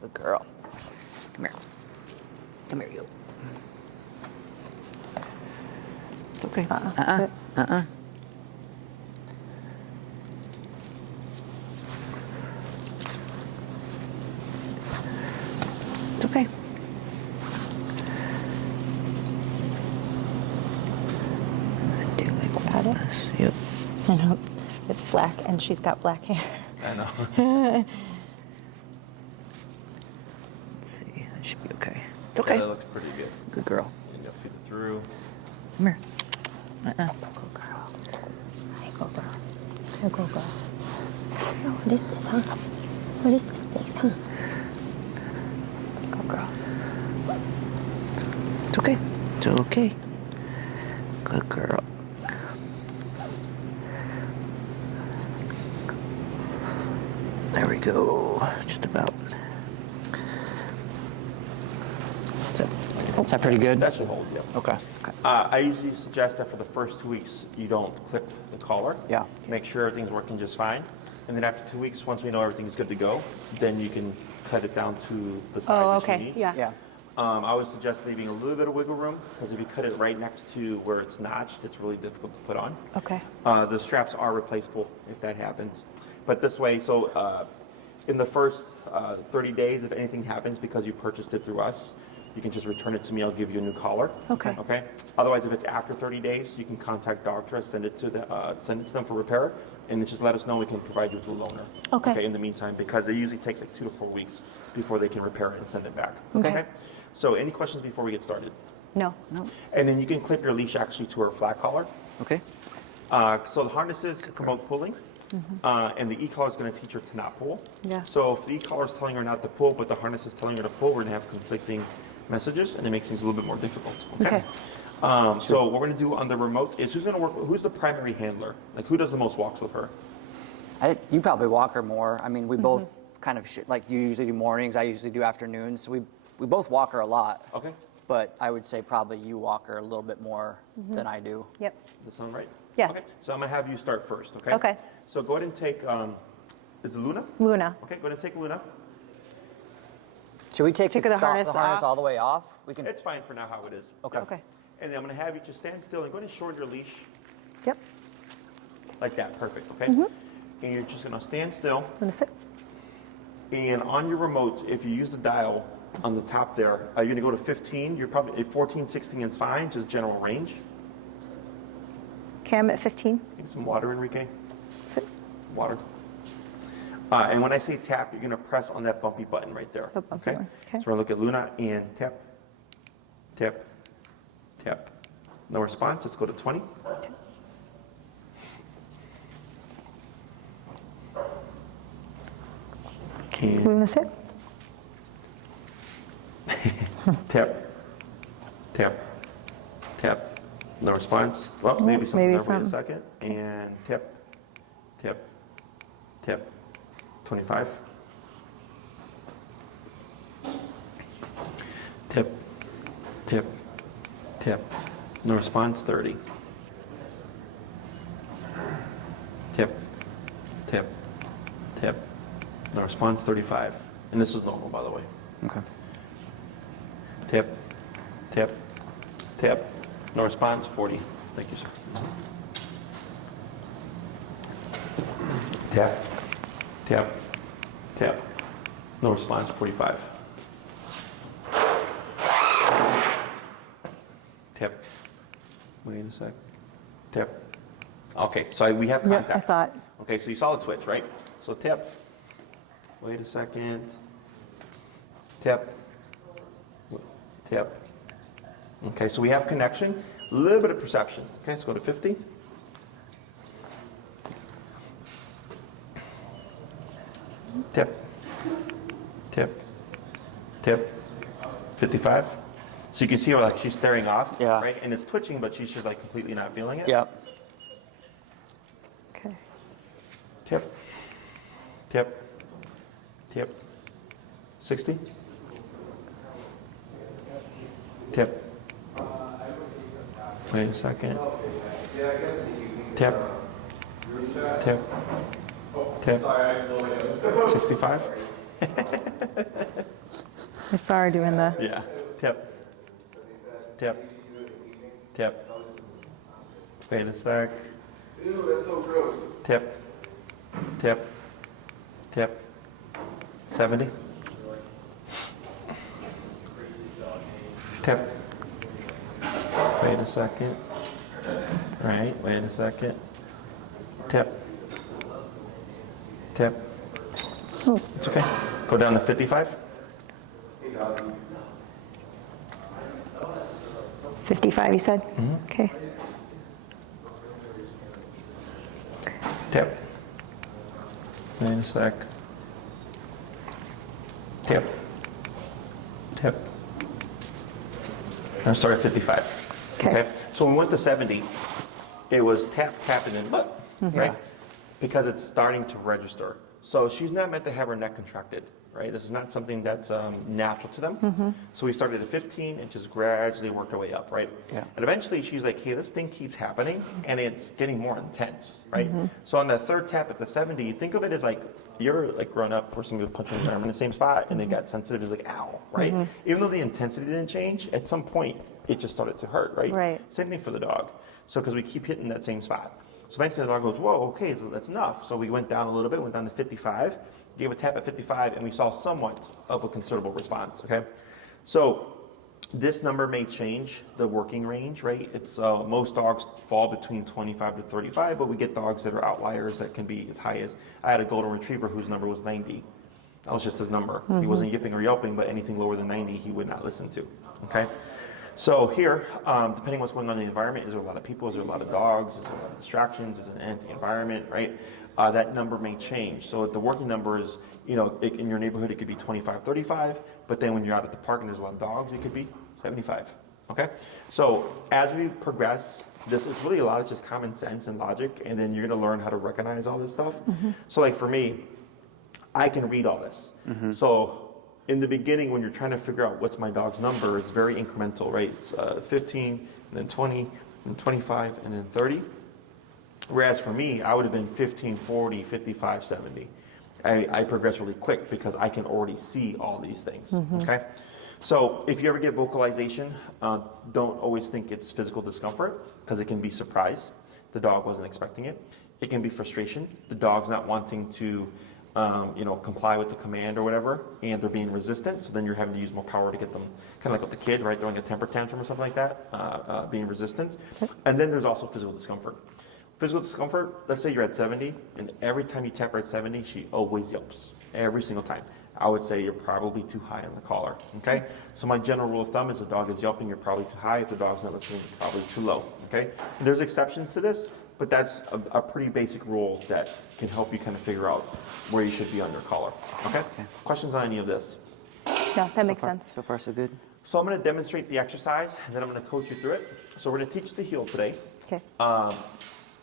Good girl. Come here. Come here, you. It's okay. It's okay. Do you like this? Yep. I know. It's black, and she's got black hair. I know. Let's see. That should be okay. It's okay. Yeah, that looks pretty good. Good girl. And you'll feed it through. Come here. Go girl. Hey, go girl. Hey, go girl. Oh, what is this, huh? What is this place, huh? Go girl. It's okay. It's okay. Good girl. There we go. Just about. Is that pretty good? That should hold, yeah. Okay. I usually suggest that for the first 2 weeks, you don't clip the collar. Yeah. Make sure everything's working just fine. And then after 2 weeks, once we know everything's good to go, then you can cut it down to the size that you need. Yeah. I would suggest leaving a little bit of wiggle room, because if you cut it right next to where it's notched, it's really difficult to put on. Okay. The straps are replaceable if that happens. But this way, so in the first 30 days, if anything happens because you purchased it through us, you can just return it to me. I'll give you a new collar. Okay. Okay. Otherwise, if it's after 30 days, you can contact Doctra, send it to them for repair, and then just let us know. We can provide you with a loaner. Okay. In the meantime, because it usually takes like 2 to 4 weeks before they can repair it and send it back. Okay. So, any questions before we get started? No. And then you can clip your leash actually to her flat collar. Okay. So the harnesses promote pulling, and the e-collar is going to teach her to not pull. Yeah. So if the e-collar is telling her not to pull, but the harness is telling her to pull, we're going to have conflicting messages, and it makes things a little bit more difficult. Okay. So what we're going to do on the remote is who's the primary handler? Like who does the most walks with her? You probably walk her more. I mean, we both kind of, like you usually do mornings, I usually do afternoons. So we both walk her a lot. Okay. But I would say probably you walk her a little bit more than I do. Yep. Does that sound right? Yes. Okay. So I'm going to have you start first, okay? Okay. So go ahead and take, is it Luna? Luna. Okay, go ahead and take Luna. Should we take the harness off? all the way off? We can. It's fine for now how it is. Okay. Okay. And then I'm going to have you just stand still and go ahead and shorten your leash. Yep. Like that, perfect, okay? And you're just gonna stand still. I'm gonna sit. And on your remote, if you use the dial on the top there, you're gonna go to 15. You're probably, 14, 16 is fine, just general range. Okay, I'm at 15. Get some water, Enrique. Sit. Water. And when I say tap, you're gonna press on that bumpy button right there. The bumpy one, okay. So we're gonna look at Luna and tap, tap, tap. No response, let's go to 20. We're gonna sit. Tap, tap, tap. No response. Well, maybe something maybe there. Wait a some. second. And tap, tap, tap. 25. Tap, tap, tap. No response. 30. Tap, tap, tap. No response. 35. And this is normal, by the way. Okay. Tap, tap, tap. No response. 40. Thank you, sir. Tap, tap, tap. No response. 45. Tap. Wait a sec. Tap. Okay, so we have contact. Yep, I saw it. Okay, so you saw the twitch, right? So tap. Wait a second. Tap. Tap. Okay, so we have connection. A little bit of perception. Okay, let's go to 50. Tap. Tap. Tap. 55. So you can see her like she's staring off, Yeah. right? And it's twitching, but she's just like completely not feeling it. Yep. Okay. Tap. Tap. Tap. 60. Tap. Wait a second. Tap. Tap. Tap. 65. I saw her doing the. Yeah. Tap. Tap. Tap. Wait a sec. Ew, that's so gross. Tap. Tap. Tap. 70. Tap. Wait a second. Right, wait a second. Tap. Tap. It's okay. Go down to 55. 55, you said? Okay. Tap. Wait a sec. Tap. Tap. I'm sorry, 55. Okay. So when we went to 70, it was tap, tap, and then look, right? Yeah. Because it's starting to register. So she's not meant to have her neck contracted, right? This is not something that's natural to them. So we started at 15 and just gradually worked our way up, right? Yeah. And eventually she's like, hey, this thing keeps happening and it's getting more intense, right? So on that third tap at the 70, think of it as like, you're like grown up where somebody was punching your arm in the same spot and it got sensitive, it's like, ow, right? Even though the intensity didn't change, at some point it just started to hurt, right? Right. Same thing for the dog. So because we keep hitting that same spot. So eventually the dog goes, whoa, okay, so that's enough. So we went down a little bit, went down to 55, gave a tap at 55, and we saw somewhat of a considerable response, okay? So this number may change the working range, right? It's most dogs fall between 25 to 35, but we get dogs that are outliers that can be as high as, I had a golden retriever whose number was 90. That was just his number. He wasn't yipping or yelping, but anything lower than 90 he would not listen to, okay? So here, depending on what's going on in the environment, is there a lot of people, is there a lot of dogs, is there a lot of distractions, is it an empty environment, right? That number may change. So the working number is, you know, in your neighborhood it could be 25, 35, but then when you're out at the park and there's a lot of dogs, it could be 75, okay? So as we progress, this is really a lot of just common sense and logic, and then you're gonna learn how to recognize all this stuff. So like for me, I can read all this. So in the beginning, when you're trying to figure out what's my dog's number, it's very incremental, right? It's 15, and then 20, and 25, and then 30. Whereas for me, I would have been 15, 40, 55, 70. I progress really quick because I can already see all these things, okay? So if you ever get vocalization, don't always think it's physical discomfort because it can be surprise. The dog wasn't expecting it. It can be frustration. The dog's not wanting to comply with the command or whatever, and they're being resistant, so then you're having to use more power to get them, kind of like with the kid, right, throwing a temper tantrum or something like that, being resistant. And then there's also physical discomfort. Physical discomfort, let's say you're at 70, and every time you tap her at 70, she always yelps, every single time. I would say you're probably too high on the collar, okay? So my general rule of thumb is if the dog is yelping, you're probably too high. If the dog's not listening, you're probably too low, okay? And there's exceptions to this, but that's a pretty basic rule that can help you kind of figure out where you should be on your collar. Okay? Questions on any of this? Yeah, that makes so far, sense. So far, so good. So I'm going to demonstrate the exercise, and then I'm going to coach you through it. So we're going to teach the heel today. Okay.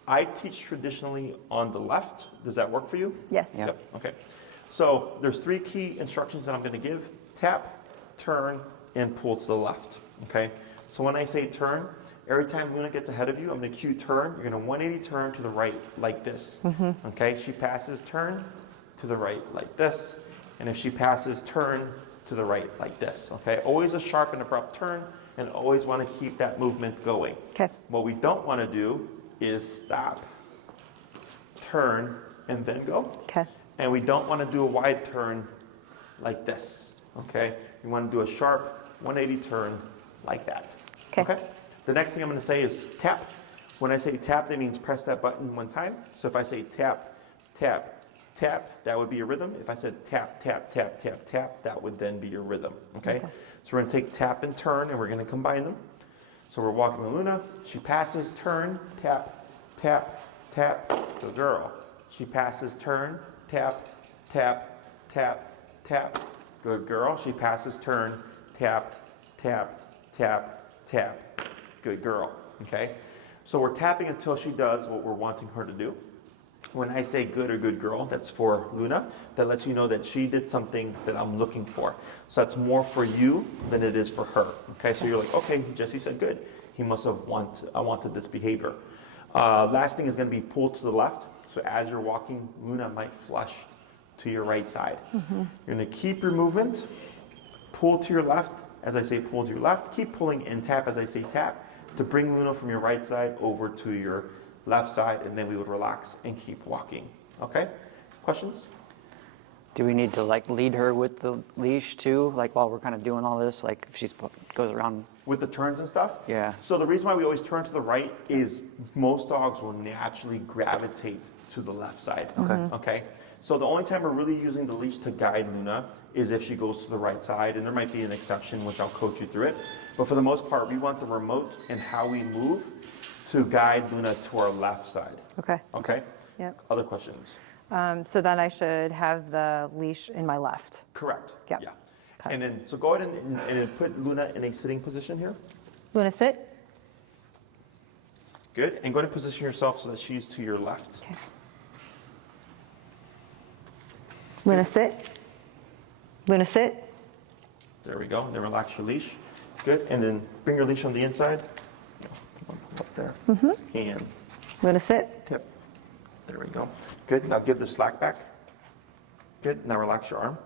I teach traditionally on the left. Does that work for you? Yes. Yeah. Yep. Okay. So there's 3 key instructions that I'm going to give. Tap, turn, and pull to the left. Okay? So when I say turn, every time Luna gets ahead of you, I'm going to cue turn. You're going to 180 turn to the right like this. Okay? She passes turn to the right like this. And if she passes turn to the right like this. Okay? Always a sharp and abrupt turn, and always want to keep that movement going. Okay. What we don't want to do is stop, turn, and then go. Okay. And we don't want to do a wide turn like this. Okay? We want to do a sharp 180 turn like that. Okay. The next thing I'm going to say is tap. When I say tap, that means press that button 1 time. So if I say tap, tap, tap, that would be your rhythm. If I said tap, tap, tap, tap, tap, that would then be your rhythm. Okay? So we're going to take tap and turn, and we're going to combine them. So we're walking with Luna. She passes, turn, tap, tap, tap. Good girl. She passes, turn, tap, tap, tap, tap. Good girl. She passes, turn, tap, tap, tap, tap. Good girl. Okay? So we're tapping until she does what we're wanting her to do. When I say good or good girl, that's for Luna. That lets you know that she did something that I'm looking for. So that's more for you than it is for her. Okay? So you're like, okay, Jesse said good. He must have wanted this behavior. Last thing is going to be pull to the left. So as you're walking, Luna might flush to your right side. You're gonna keep your movement, pull to your left, as I say pull to your left, keep pulling and tap as I say tap, to bring Luna from your right side over to your left side, and then we would relax and keep walking, okay? Questions? Do we need to like lead her with the leash too? Like while we're kind of doing all this, like if she goes around. With the turns and stuff? Yeah. So the reason why we always turn to the right is most dogs will naturally gravitate to the left side. Okay. So the only time we're really using the leash to guide Luna is if she goes to the right side, and there might be an exception, which I'll coach you through it. But for the most part, we want the remote and how we move to guide Luna to our left side. Okay. Okay? Yep. Other questions? So then I should have the leash in my left. Correct. Yep. Yeah. Okay. And then, so go ahead and put Luna in a sitting position here. Luna, sit. Good. And go ahead and position yourself so that she's to your left. Okay. Luna, sit. Luna, sit. There we go. And then relax your leash. Good. And then bring your leash on the inside. Up there. And Luna, sit. tip. There we go. Good. Now give the slack back. Good. Now relax your arm.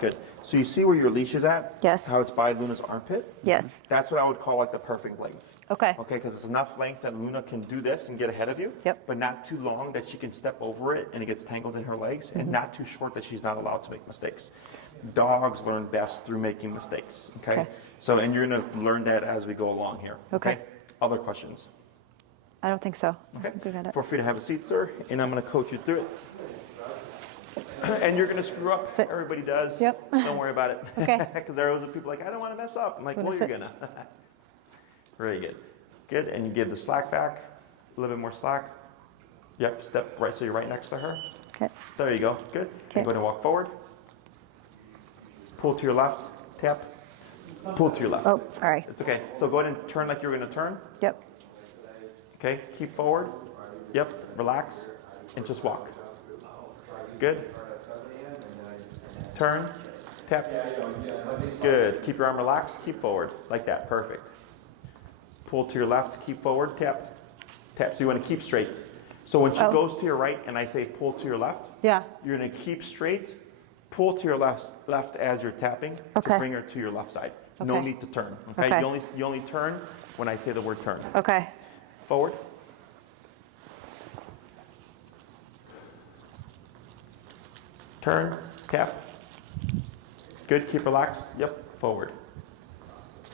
Good. So you see where your leash is at? Yes. How it's by Luna's armpit? Yes. That's what I would call like the perfect length. Okay. Okay, because it's enough length that Luna can do this and get ahead of you. Yep. But not too long that she can step over it and it gets tangled in her legs, and not too short that she's not allowed to make mistakes. Dogs learn best through making mistakes. Okay. Okay. So, and you're going to learn that as we go along here. Okay. Other questions? I don't think so. I Okay. think we got it. Feel free to have a seat, sir, and I'm going to coach you through it. And you're going to screw up. Sit. Everybody does. Yep. Don't worry about it. Okay. Because there are always people like, I don't want to mess up. I'm like, Gonna well, you're sit. going to. Very good. Good. And you give the slack back. A little bit more slack. Yep. Step right so you're right next to her. Okay. There you go. Good. Okay. And go ahead and walk forward. Pull to your left. Tap. Pull to your left. Oh, sorry. It's okay. So go ahead and turn like you're going to turn. Yep. Okay, keep forward. Yep, relax, and just walk. Good. Turn, tap. Good. Keep your arm relaxed, keep forward. Like that, perfect. Pull to your left, keep forward, tap. Tap, so you want to keep straight. So when she goes to your right and I say pull to your left, Yeah. you're going to keep straight, pull to your left as you're tapping Okay. to bring her to your left side. No Okay. need to turn, okay? Okay. You only turn when I say the word turn. Okay. Forward. Turn, tap. Good, keep relaxed. Yep, forward.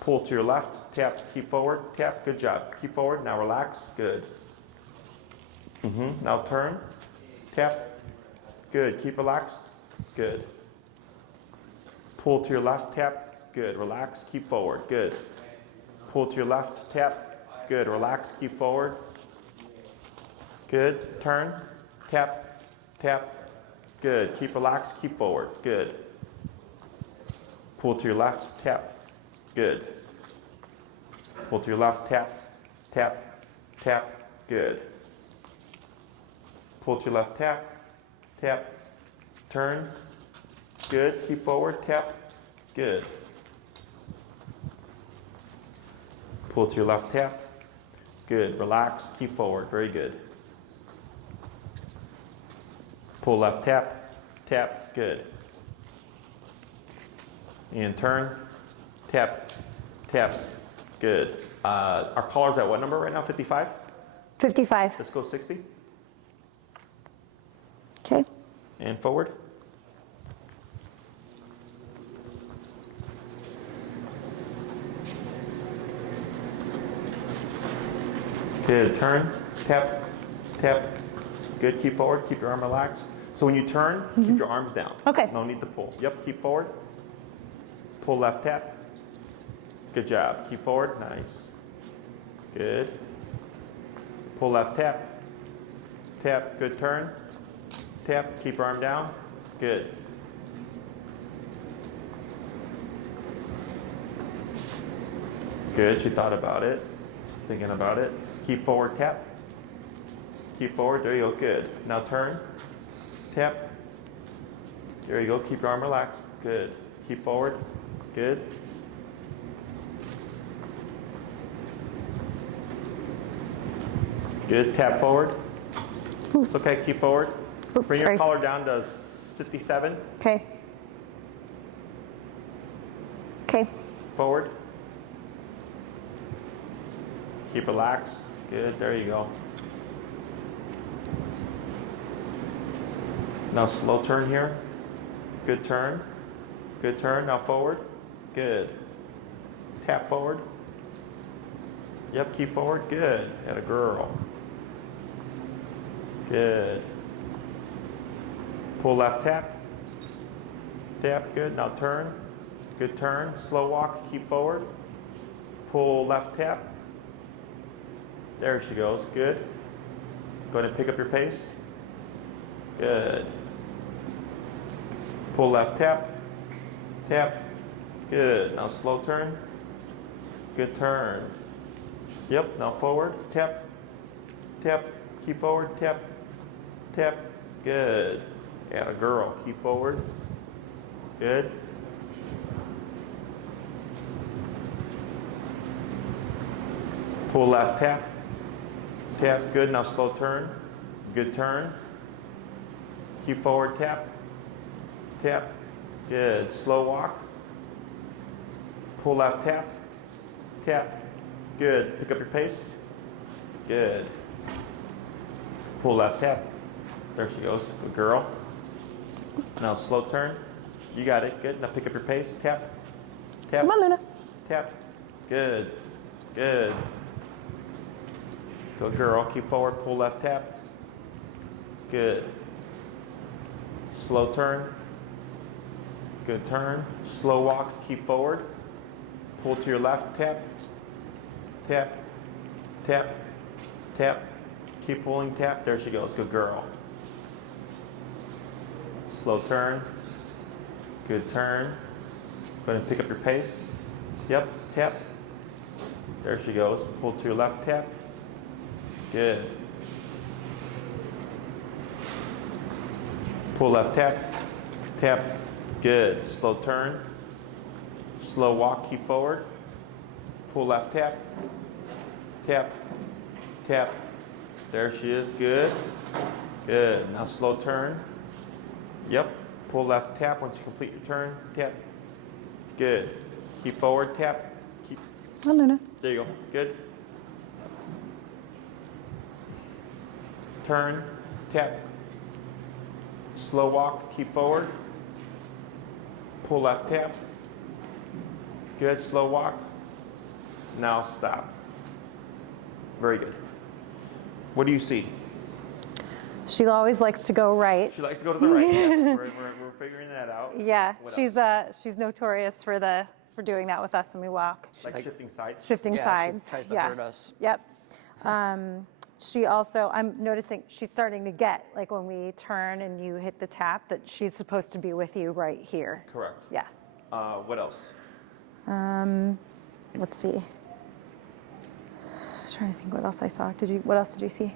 Pull to your left, tap, keep forward, tap. Good job. Keep forward, now relax. Good. Now turn, tap. Good, keep relaxed. Good. Pull to your left, tap. Good, relax, keep forward. Good. Pull to your left, tap. Good, relax, keep forward. Good, turn, tap, tap. Good, keep relaxed, keep forward. Good. Pull to your left, tap. Good. Pull to your left, tap, tap, tap. Good. Pull to your left, tap, tap. Turn. Good, keep forward, tap. Good. Pull to your left, tap. Good, relax, keep forward, very good. Pull left, tap, tap, good. And turn, tap, tap, good. Our collar's at what number right now, 55? 55. Let's go 60. Okay. And forward. Good, turn, tap, tap. Good, keep forward, keep your arm relaxed. So when you turn, keep your arms down. Okay. No need to pull. Yep, keep forward. Pull left, tap. Good job. Keep forward, nice. Good. Pull left, tap. Tap, good turn. Tap, keep your arm down. Good. Good, she thought about it. Thinking about it. Keep forward, tap. Keep forward, there you go, good. Now turn, tap. There you go, keep your arm relaxed, good. Keep forward, good. Good, tap forward. It's okay, keep forward. Oops, Bring sorry. your collar down to 57. Okay. Okay. Forward. Keep relaxed. Good, there you go. Now slow turn here. Good turn. Good turn. Now forward. Good. Tap forward. Yep, keep forward. Good. Had a girl. Good. Pull left tap. Tap, good. Now turn. Good turn. Slow walk, keep forward. Pull left tap. There she goes. Good. Go ahead and pick up your pace. Good. Pull left tap. Tap. Good. Now slow turn. Good turn. Yep. Now forward. Tap. Tap. Keep forward. Tap. Tap. Good. Yeah, girl. Keep forward. Good. Pull left tap. Tap's good. Now slow turn. Good turn. Keep forward. Tap. Tap. Good. Slow walk. Pull left tap. Tap. Good. Pick up your pace. Good. Pull left tap. There she goes. Good girl. Now slow turn. You got it. Good. Now pick up your pace. Tap. Tap. Come on, Luna. Tap. Good. Good. Good girl. Keep forward. Pull left tap. Good. Slow turn. Good turn. Slow walk. Keep forward. Pull to your left. Tap. Tap. Tap. Tap. Keep pulling. Tap. There she goes. Good girl. Slow turn. Good turn. Go ahead and pick up your pace. Yep. Tap. There she goes. Pull to your left. Tap. Good. Pull left tap. Tap. Good. Slow turn. Slow walk. Keep forward. Pull left tap. Tap. Tap. There she is. Good. Good. Now slow turn. Yep. Pull left tap once you complete your turn. Tap. Good. Keep forward. Tap. Keep. Come on, Luna. There you go. Good. Turn. Tap. Slow walk. Keep forward. Pull left tap. Good. Slow walk. Now stop. Very good. What do you see? She always likes to go right. She likes to go to the right. Yes, we're figuring that out. Yeah, What she's notorious for doing that with us when we walk. Like shifting sides? Shifting Yeah, sides. she tries to yeah. hurt us. Yep. She also, I'm noticing she's starting to get, like when we turn and you hit the tap, that she's supposed to be with you right here. Correct. Yeah. What else? Let's see. I was trying to think what else I saw. What else did you see?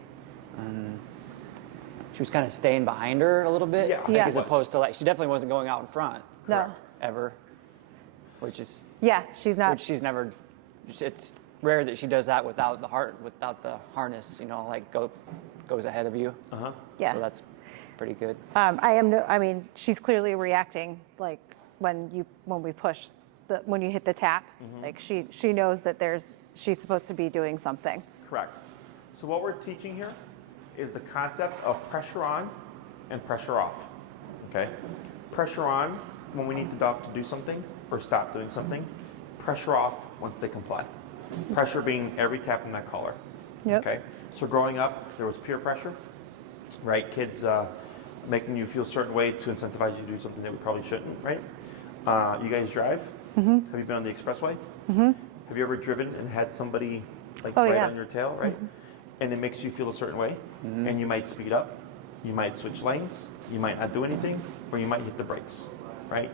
She was kind of staying behind her a little bit. Yeah. Like, Yeah. as opposed to like, she definitely wasn't going out in front. No. Ever. Which is, Yeah, she's not. which she's never, it's rare that she does that without the harness, you know, like goes ahead of you. Uh-huh. Yeah. So that's pretty good. I mean, she's clearly reacting like when we push when you hit the tap, like she knows that she's supposed to be doing something. Correct. So what we're teaching here is the concept of pressure on and pressure off. Okay? Pressure on when we need the dog to do something or stop doing something. Pressure off once they comply. Pressure being every tap in that collar. Yep. Okay? So growing up, there was peer pressure, right? Kids making you feel a certain way to incentivize you to do something that we probably shouldn't, right? You guys drive? Have you been on the expressway? Have you ever driven and had somebody like Oh, right yeah. on your tail, right? And it makes you feel a certain way, and you might speed up, you might switch lanes, you might not do anything, or you might hit the brakes, right?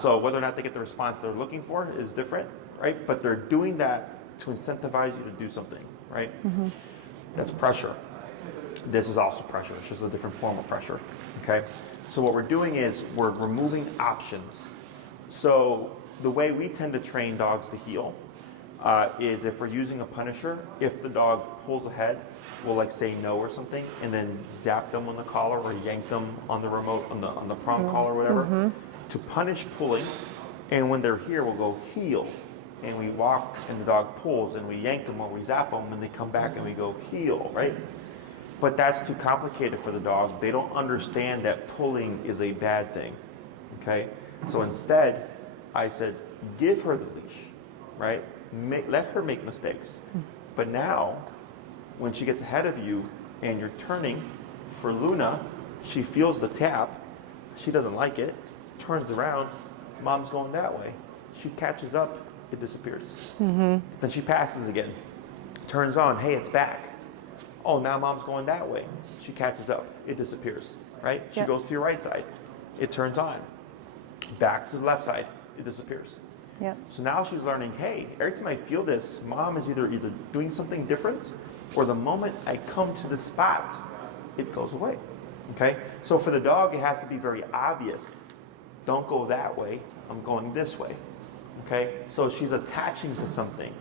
So whether or not they get the response they're looking for is different, right? But they're doing that to incentivize you to do something, right? That's pressure. This is also pressure. It's just a different form of pressure, okay? So what we're doing is we're removing options. So the way we tend to train dogs to heel is if we're using a punisher, if the dog pulls ahead, we'll like say no or something, and then zap them on the collar or yank them on the remote, on the prong collar or whatever, to punish pulling. And when they're here, we'll go heel, and we walk, and the dog pulls, and we yank them or we zap them, and they come back, and we go heel, right? But that's too complicated for the dog. They don't understand that pulling is a bad thing, okay? So instead, I said, give her the leash, right? Let her make mistakes. But now, when she gets ahead of you and you're turning, for Luna, she feels the tap, she doesn't like it, turns around, mom's going that way. She catches up, it disappears. Then she passes again, turns on, hey, it's back. Oh, now mom's going that way. She catches up, it disappears, right? She goes to your right side, it turns on. Back to the left side, it disappears. Yep. So now she's learning, hey, every time I feel this, mom is either doing something different, or the moment I come to the spot, it goes away. Okay? So for the dog, it has to be very obvious. Don't go that way, I'm going this way. Okay? So she's attaching to something.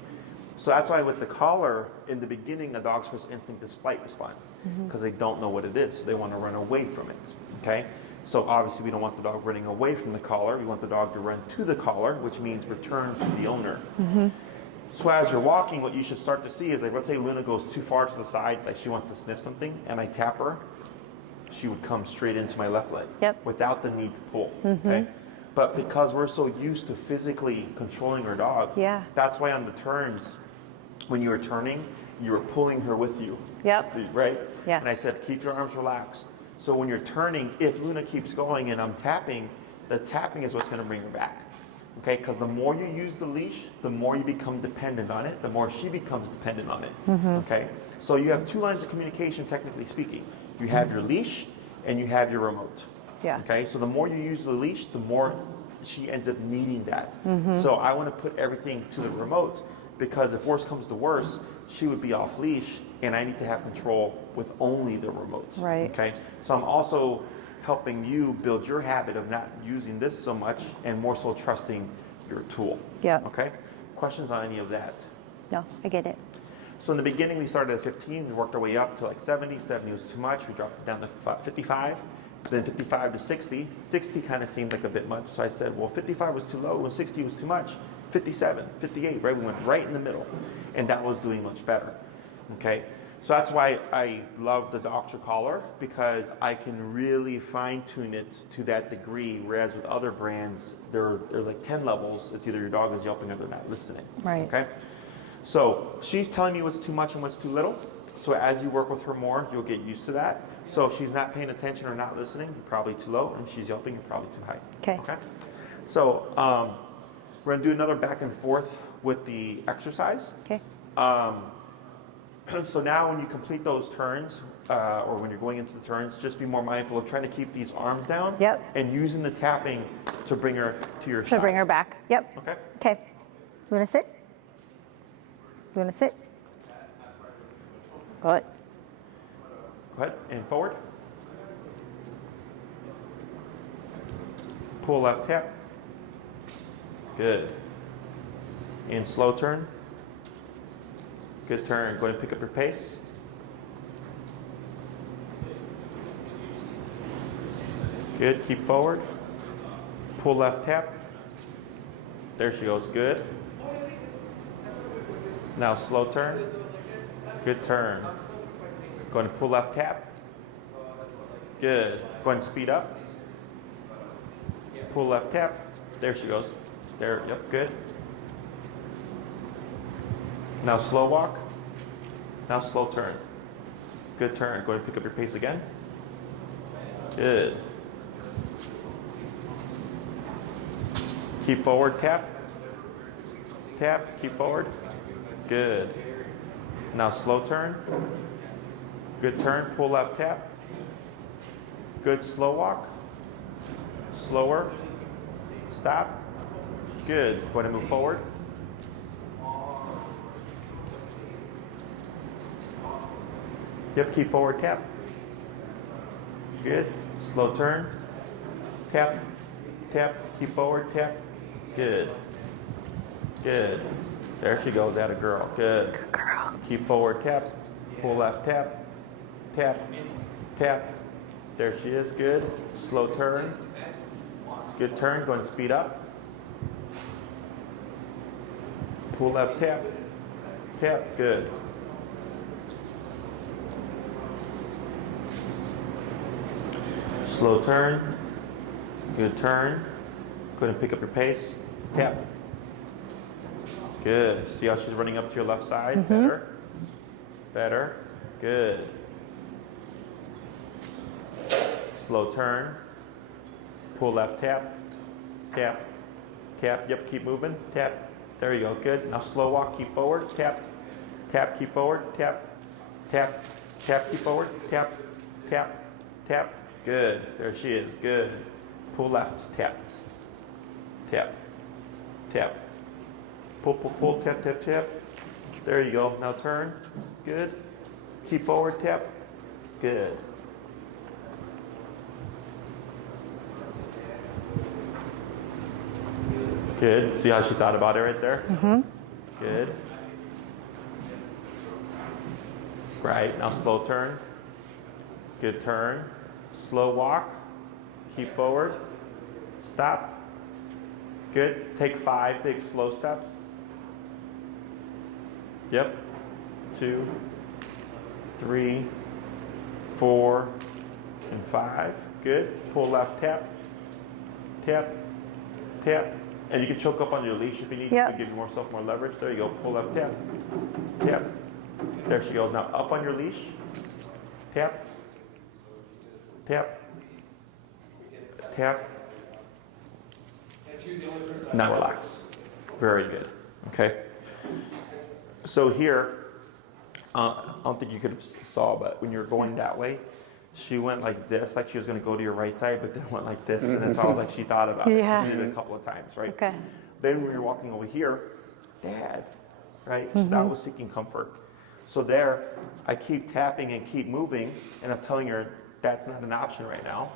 So that's why with the collar, in the beginning, the dog's first instinct is flight response, because they don't know what it is, so they want to run away from it. Okay? So obviously we don't want the dog running away from the collar. We want the dog to run to the collar, which means return to the owner. So as you're walking, what you should start to see is, like, let's say Luna goes too far to the side, like she wants to sniff something, and I tap her, she would come straight into my left leg without the need to pull. Okay? But because we're so used to physically controlling our dog, that's why on the turns, when you were turning, you were pulling her with you. Right? Yeah. And I said, keep your arms relaxed. So when you're turning, if Luna keeps going and I'm tapping, the tapping is what's going to bring her back. Okay? Because the more you use the leash, the more you become dependent on it, the more she becomes dependent on it. Okay? So you have two lines of communication, technically speaking. You have your leash and you have your remote. Okay? So the more you use the leash, the more she ends up needing that. So I want to put everything to the remote, because if worse comes to worse, she would be off leash, and I need to have control with only the remote. Right. Okay. So I'm also helping you build your habit of not using this so much and more so trusting your tool. Okay. Questions on any of that? No, I get it. So in the beginning, we started at 15. We worked our way up to like 70. 70 was too much. We dropped it down to 55. Then 55 to 60. 60 kind of seemed like a bit much. So I said, well, 55 was too low and 60 was too much. 57, 58, right? We went right in the middle, and that was doing much better. Okay, so that's why I love the Dr. Collar, because I can really fine tune it to that degree. Whereas with other brands, there's like 10 levels. It's either your dog is yelping or they're not listening. Right. Okay, so she's telling me what's too much and what's too little. So as you work with her more, you'll get used to that. So if she's not paying attention or not listening, you're probably too low, and if she's yelping, you're probably too high. Okay. So we're going to do another back and forth with the exercise. Okay. So now when you complete those turns, or when you're going into the turns, just be more mindful of trying to keep these arms down. And using the tapping to bring her to your side. To bring her back. Okay. Okay. Luna, sit. Luna, sit. Good. Go ahead, and forward. Pull left tap. Good. And slow turn. Good turn. Go ahead and pick up your pace. Good. Keep forward. Pull left tap. There she goes. Good. Now slow turn. Good turn. Go ahead and pull left tap. Good. Go ahead and speed up. Pull left tap. There she goes. There. Yep. Good. Now slow walk. Now slow turn. Good turn. Go ahead and pick up your pace again. Good. Keep forward. Tap. Tap. Keep forward. Good. Now slow turn. Good turn. Pull left tap. Good slow walk. Slower. Stop. Good. Go ahead and move forward. Yep, keep forward tap. Good. Slow turn. Tap. Tap. Keep forward tap. Good. Good. There she goes, at a girl. Good. Good girl. Keep forward, tap. Pull left, tap. Tap. Tap. There she is, good. Slow turn. Good turn, go and speed up. Pull left, tap. Tap, good. Slow turn. Good turn. Go ahead and pick up your pace. Tap. Good. See how she's running up to your left side? Better. Better. Good. Slow turn. Pull left, tap. Tap. Tap. Yep, keep moving. Tap. There you go. Good. Now slow walk, keep forward. Tap. Tap, keep forward. Tap. Tap. Tap, keep forward. Tap. Tap. Tap. Good. There she is. Good. Pull left. Tap. Tap. Tap. Pull, pull, pull. Tap, tap, tap. There you go. Now turn. Good. Keep forward. Tap. Good. Good. See how she thought about it right there? Good. Right. Now slow turn. Good turn. Slow walk. Keep forward. Stop. Good. Take 5 big slow steps. Yep. 2, 3, 4, and 5. Good. Pull left, tap. Tap. Tap. And you can choke up on your leash if you need to give yourself more leverage. There you go. Pull left, tap. Tap. There she goes. Now up on your leash. Tap. Tap. Tap. Now relax. Very good. Okay. So here, I don't think you could have saw, but when you're going that way, she went like this, like she was going to go to your right side, but then went like this, and that's all like she thought about it. Yeah. She did it a couple of times, right? Okay. Then when you're walking over here, Dad, right? So that was seeking comfort. So there, I keep tapping and keep moving, and I'm telling her that's not an option right now.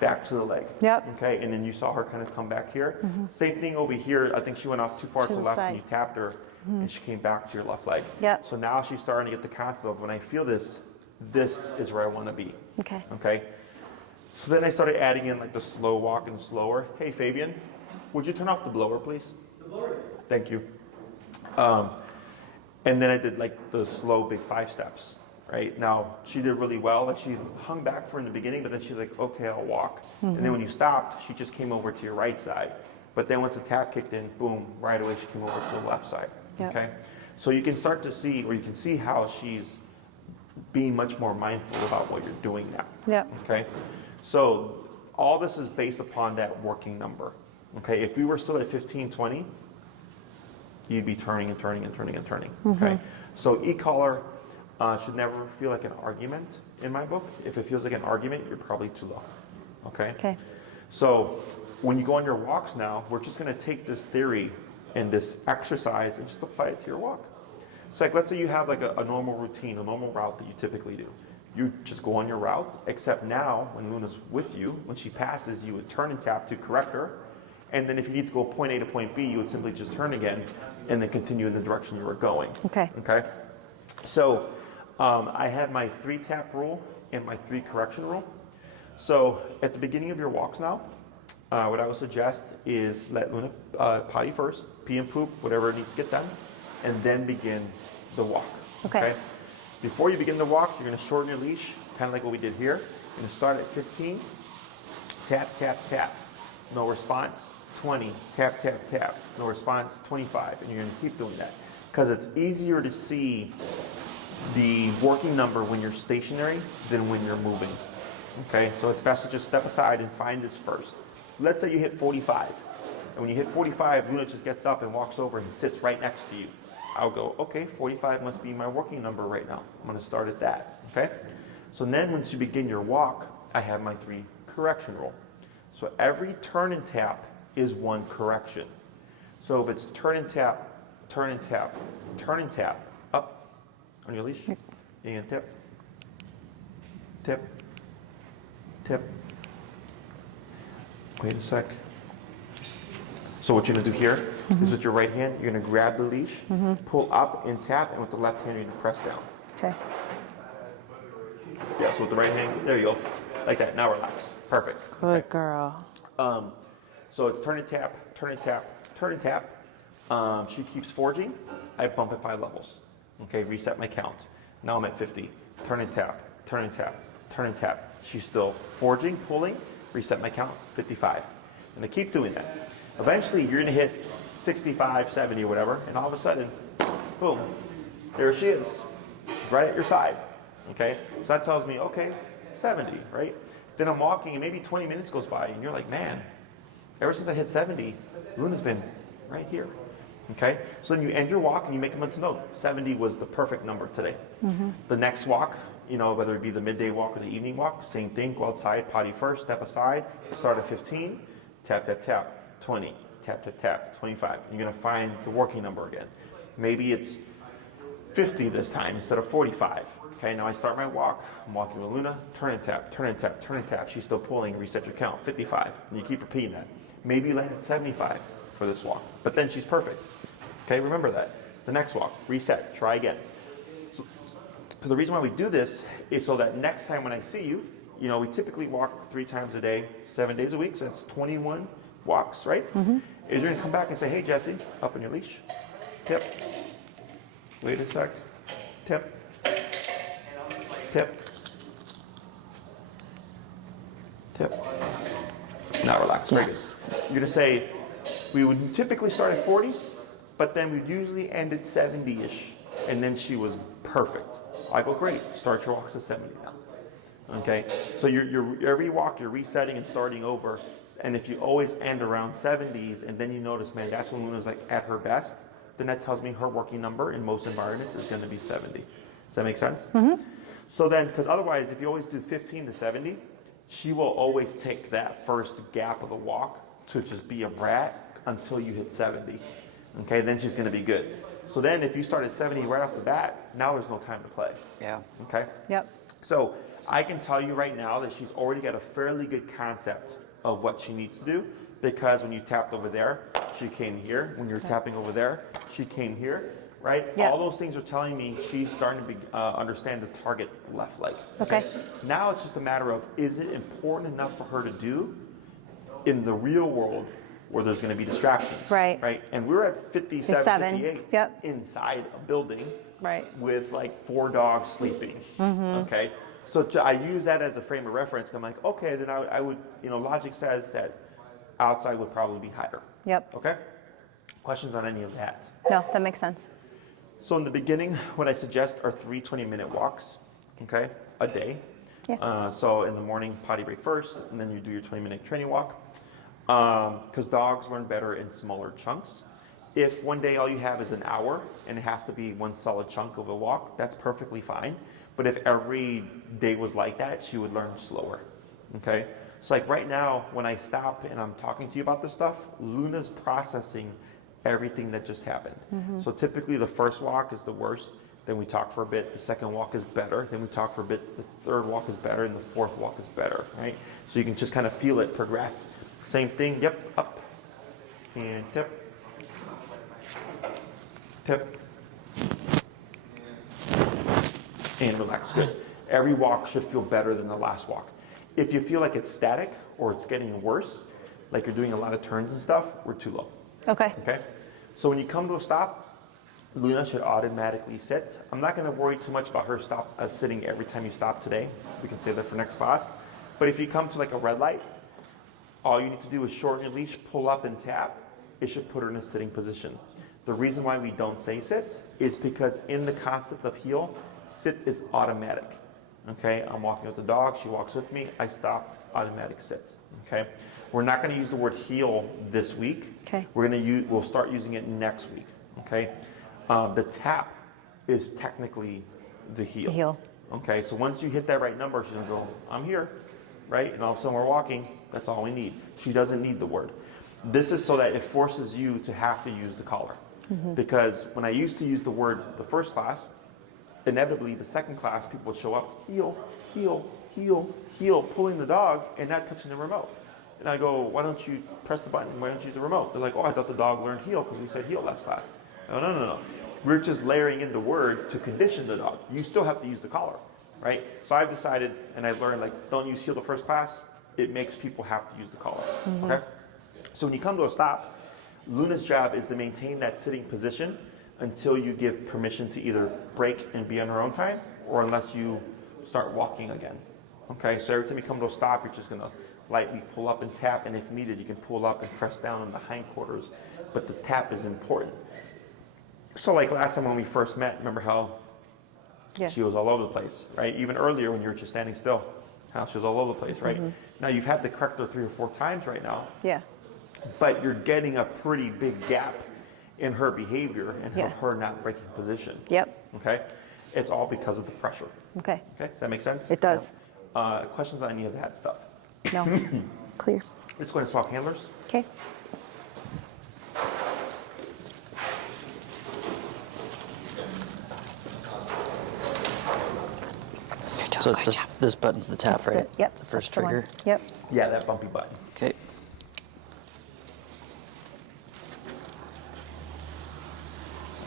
Back to the leg. Yep. Okay, and then you saw her kind of come back here. Same thing over here. I think she went off too far to the left, and you tapped her, and she came back to your left leg. Yep. So now she's starting to get the concept of when I feel this, this is where I want to be. Okay. Okay. So then I started adding in like the slow walk and slower. Hey Fabian, would you turn off the blower, please? The blower. Thank you. And then I did like the slow big 5 steps. Right now, she did really well. Like she hung back for in the beginning, but then she's like, "Okay, I'll walk." And then when you stopped, she just came over to your right side. But then once the tap kicked in, boom, right away she came over to the left side. Yep. Okay, so you can start to see, or you can see how she's being much more mindful about what you're doing now. Yeah. Okay, so all this is based upon that working number. Okay, if we were still at 15, 20, you'd be turning and turning and turning and turning. Okay, so e-collar should never feel like an argument in my book. If it feels like an argument, you're probably too low. Okay? Okay. So when you go on your walks now, we're just going to take this theory and this exercise and just apply it to your walk. It's like, let's say you have like a normal routine, a normal route that you typically do. You just go on your route, except now when Luna's with you, when she passes, you would turn and tap to correct her. And then if you need to go point A to point B, you would simply just turn again and then continue in the direction you were going. Okay. Okay? So I have my 3 tap rule and my 3 correction rule. So at the beginning of your walks now, what I would suggest is let Luna potty first, pee and poop, whatever needs to get done, and then begin the walk. Okay. Before you begin the walk, you're going to shorten your leash, kind of like what we did here. You're going to start at 15, tap, tap, tap, no response. 20, tap, tap, tap, no response. 25, and you're going to keep doing that because it's easier to see the working number when you're stationary than when you're moving. Okay, so it's best to just step aside and find this first. Let's say you hit 45, and when you hit 45, Luna just gets up and walks over and sits right next to you. I'll go, okay, 45 must be my working number right now. I'm going to start at that. Okay, so then once you begin your walk, I have my 3 correction rule. So every turn and tap is 1 correction. So if it's turn and tap, turn and tap, turn and tap, up on your leash, and tip, tip, tip. Wait a sec. So what you're gonna do here is with your right hand, you're gonna grab the leash, pull up and tap, and with the left hand, you're gonna press down. Okay. Yeah, so with the right hand, there you go. Like that, now relax. Perfect. Good girl. So it's turn and tap, turn and tap, turn and tap. She keeps forging. I bump it 5 levels. Okay, reset my count. Now I'm at 50. Turn and tap, turn and tap, turn and tap. She's still forging, pulling, reset my count, 55. And I keep doing that. Eventually, you're gonna hit 65, 70, or whatever, and all of a sudden, boom, there she is. She's right at your side. Okay, so that tells me, okay, 70, right? Then I'm walking, and maybe 20 minutes goes by, and you're like, man, ever since I hit 70, Luna's been right here. Okay, so then you end your walk and you make a mental note. 70 was the perfect number today. The next walk, you know, whether it be the midday walk or the evening walk, same thing. Go outside, potty first, step aside, start at 15, tap, tap, tap, 20, tap, tap, tap, 25. You're gonna find the working number again. Maybe it's 50 this time instead of 45. Okay, now I start my walk. I'm walking with Luna, turn and tap, turn and tap, turn and tap. She's still pulling, reset your count, 55. And you keep repeating that. Maybe you land at 75 for this walk, but then she's perfect. Okay, remember that. The next walk, reset, try again. So the reason why we do this is so that next time when I see you, you know, we typically walk 3 times a day, 7 days a week, so that's 21 walks, right? Is you're gonna come back and say, hey Jesse, up on your leash, tip, wait a sec, tip, tip, tip. Now relax. Very Yes. good. You're gonna say, we would typically start at 40, but then we'd usually end at 70-ish, and then she was perfect. I go, great, start your walks at 70 now. Okay, so you're every walk you're resetting and starting over, and if you always end around 70s, and then you notice, man, that's when Luna's like at her best, then that tells me her working number in most environments is gonna be 70. Does that make sense? So then, because otherwise, if you always do 15 to 70, she will always take that first gap of the walk to just be a brat until you hit 70. Okay, then she's going to be good. So then if you start at 70 right off the bat, now there's no time to play. Yeah. Okay? Yep. So I can tell you right now that she's already got a fairly good concept of what she needs to do, because when you tapped over there, she came here. When you're tapping over there, she came here, right? Yeah. All those things are telling me she's starting to understand the target left leg. Okay. Now it's just a matter of, is it important enough for her to do in the real world where there's going to be distractions? Right. Right. And we're at 57, 57, 58 yep. inside a building Right. with like 4 dogs sleeping. Okay. So I use that as a frame of reference. I'm like, okay, then I would, you know, logic says that outside would probably be higher. Yep. Okay. Questions on any of that? No, that makes sense. So in the beginning, what I suggest are 3 20-minute walks, okay, a day. Yeah. So in the morning, potty break first, and then you do your 20-minute training walk. Because dogs learn better in smaller chunks. If one day all you have is an hour and it has to be one solid chunk of a walk, that's perfectly fine. But if every day was like that, she would learn slower, okay? So like right now, when I stop and I'm talking to you about this stuff, Luna's processing everything that just happened. So typically the first walk is the worst, then we talk for a bit, the second walk is better, then we talk for a bit, the third walk is better, and the fourth walk is better, right? So you can just kind of feel it progress. Same thing, yep, up, and tip, tip, and relax, good. Every walk should feel better than the last walk. If you feel like it's static or it's getting worse, like you're doing a lot of turns and stuff, we're too low. Okay. Okay? So when you come to a stop, Luna should automatically sit. I'm not going to worry too much about her sitting every time you stop today. We can save that for next class. But if you come to like a red light, all you need to do is shorten your leash, pull up and tap. It should put her in a sitting position. The reason why we don't say sit is because in the concept of heel, sit is automatic. Okay? I'm walking with the dog, she walks with me, I stop, automatic sit. Okay? We're not going to use the word heel this week. Okay. We'll start using it next week. Okay? The tap is technically the heel. The heel. Okay, so once you hit that right number, she's gonna go, I'm here, right? And all of a sudden we're walking, that's all we need. She doesn't need the word. This is so that it forces you to have to use the collar. Because when I used to use the word the first class, inevitably the second class, people would show up, heel, heel, heel, heel, pulling the dog and not touching the remote. And I go, why don't you press the button? Why don't you use the remote? They're like, oh, I thought the dog learned heel because we said heel last class. No. We're just layering in the word to condition the dog. You still have to use the collar, right? So I've decided, and I've learned, like, don't use heel the first class. It makes people have to use the collar, okay? So when you come to a stop, Luna's job is to maintain that sitting position until you give permission to either break and be on her own time, or unless you start walking again, okay? So every time you come to a stop, you're just gonna lightly pull up and tap, and if needed, you can pull up and press down on the hindquarters, but the tap is important. So like last time when we first met, remember how Yeah. she was all over the place, right? Even earlier when you were just standing still, how she was all over the place, right? Now you've had to correct her 3 or 4 times right now, Yeah. but you're getting a pretty big gap in her behavior and Yeah. of her not breaking position. Yep. Okay? It's all because of the pressure. Okay. Okay? Does that make sense? It does. Questions on any of that stuff? No. Clear. Let's go ahead and swap handlers. Okay. So it's this button's the tap, That's right? Yep. The first that's the one. trigger. Yep. Yeah, that bumpy button. Okay.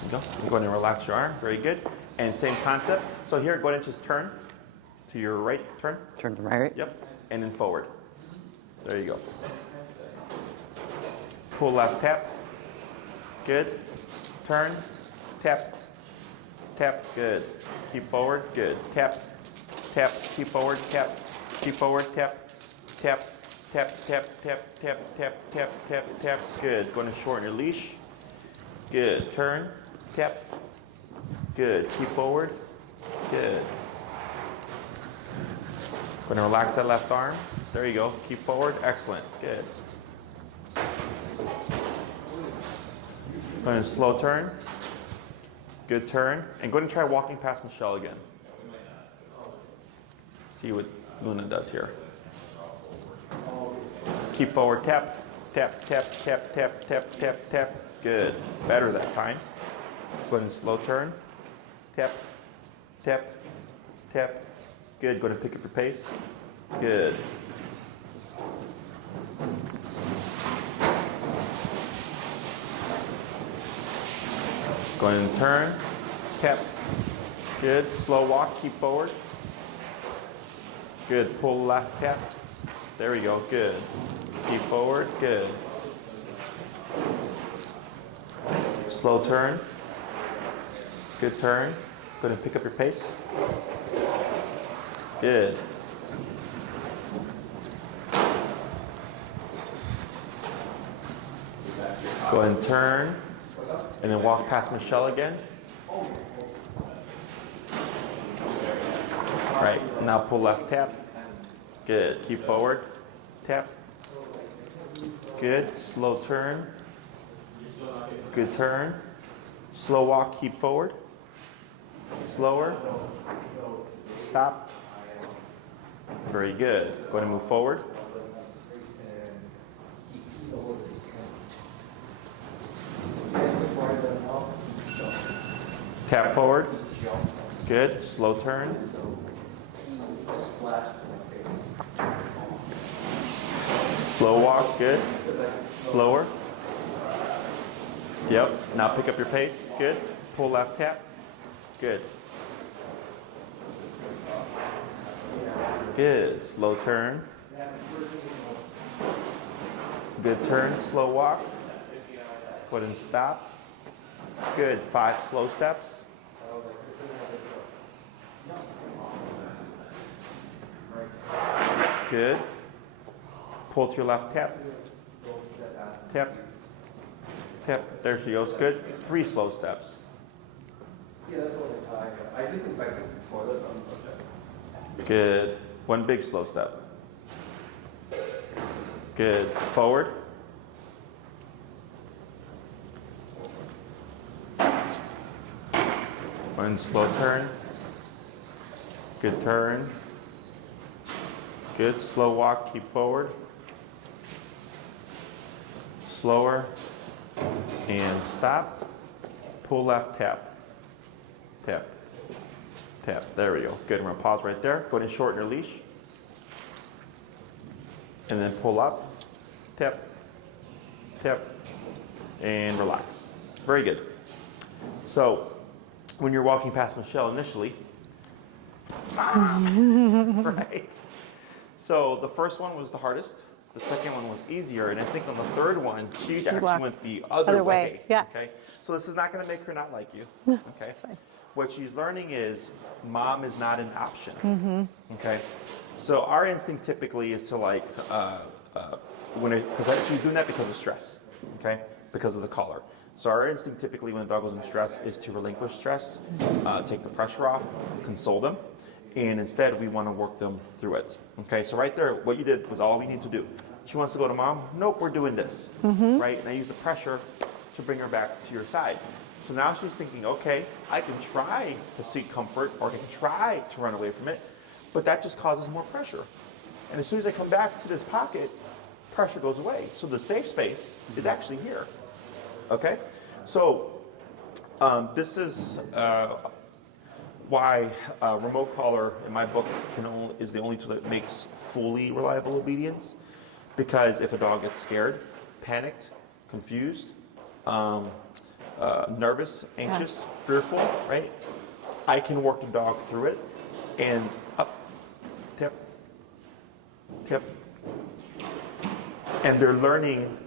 There you go. You can go ahead and relax your arm. Very good. And same concept. So here, go ahead and just turn to your right. Turn. Turn to my right. Yep. And then forward. There you go. Pull left, tap. Good. Turn. Tap. Tap. Good. Keep forward. Good. Tap. Tap. Keep forward. Tap. Keep forward. Tap. Tap. Tap. Tap. Tap. Tap. Tap. Tap. Tap. Tap. Good. Going to shorten your leash. Good. Turn. Tap. Good. Keep forward. Good. Going to relax that left arm. There you go. Keep forward. Excellent. Good. Going to slow turn. Good turn. And go ahead and try walking past Michelle again. See what Luna does here. Keep forward. Tap. Tap. Tap. Tap. Tap. Tap. Tap. Tap. Good. Better that time. Go ahead and slow turn. Tap. Tap. Tap. Good. Go ahead and pick up your pace. Good. Go ahead and turn. Tap. Good. Slow walk. Keep forward. Good. Pull left. Tap. There we go. Good. Keep forward. Good. Slow turn. Good turn. Go ahead and pick up your pace. Good. Go ahead and turn. And then walk past Michelle again. All right, now pull left tap. Good. Keep forward. Tap. Good. Slow turn. Good turn. Slow walk. Keep forward. Slower. Stop. Very good. Go ahead and move forward. Tap forward. Good. Slow turn. Slow walk. Good. Slower. Yep. Now pick up your pace. Good. Pull left tap. Good. Good. Slow turn. Good turn. Slow walk. Go ahead and stop. Good. 5 slow steps. Good. Pull to your left. Tap. Tap. Tap. There she goes. Good. 3 slow steps. Yeah, that's what I'm talking about. I disinfected the toilet on the subject. Good. 1 big slow step. Good. Forward. One slow turn. Good turn. Good. Slow walk. Keep forward. Slower. And stop. Pull left. Tap. Tap. Tap. There we go. Good. We're going to pause right there. Go ahead and shorten your leash. And then pull up. tap, tap, and relax. Very good. So when you're walking past Michelle initially, right? So the first one was the hardest. The second one was easier. And I think on the third one, she actually walked went the other way. Yeah. Okay. So this is not going to make her not like you. Okay. fine. What she's learning is mom is not an option. Okay. So our instinct typically is to like, because she's doing that because of stress. Okay. Because of the collar. So our instinct typically when a dog goes in stress is to relinquish stress, take the pressure off, console them. And instead, we want to work them through it. Okay, so right there, what you did was all we need to do. She wants to go to mom. Nope, we're doing this. Right? And I use the pressure to bring her back to your side. So now she's thinking, okay, I can try to seek comfort or I can try to run away from it, but that just causes more pressure. And as soon as I come back to this pocket, pressure goes away. So the safe space is actually here. Okay? So this is why remote collar in my book is the only tool that makes fully reliable obedience. Because if a dog gets scared, panicked, confused, nervous, anxious, fearful, right? I can work the dog through it and up, tip, tip. And they're learning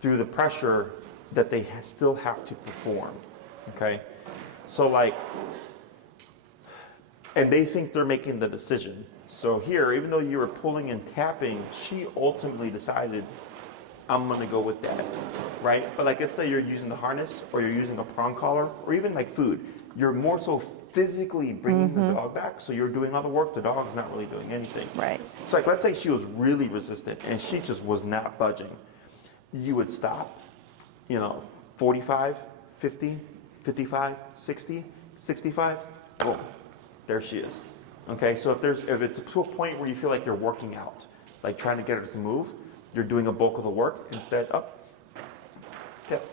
through the pressure that they still have to perform, okay? So like, and they think they're making the decision. So here, even though you were pulling and tapping, she ultimately decided, I'm gonna go with that, right? But like, let's say you're using the harness or you're using a prong collar or even like food. You're more so physically bringing the dog back. So you're doing all the work, the dog's not really doing anything. Right. So like, let's say she was really resistant and she just was not budging. You would stop, 45, 50, 55, 60, 65, boom. There she is. Okay, so if it's to a point where you feel like you're working out, like trying to get her to move, you're doing a bulk of the work, instead up, tip,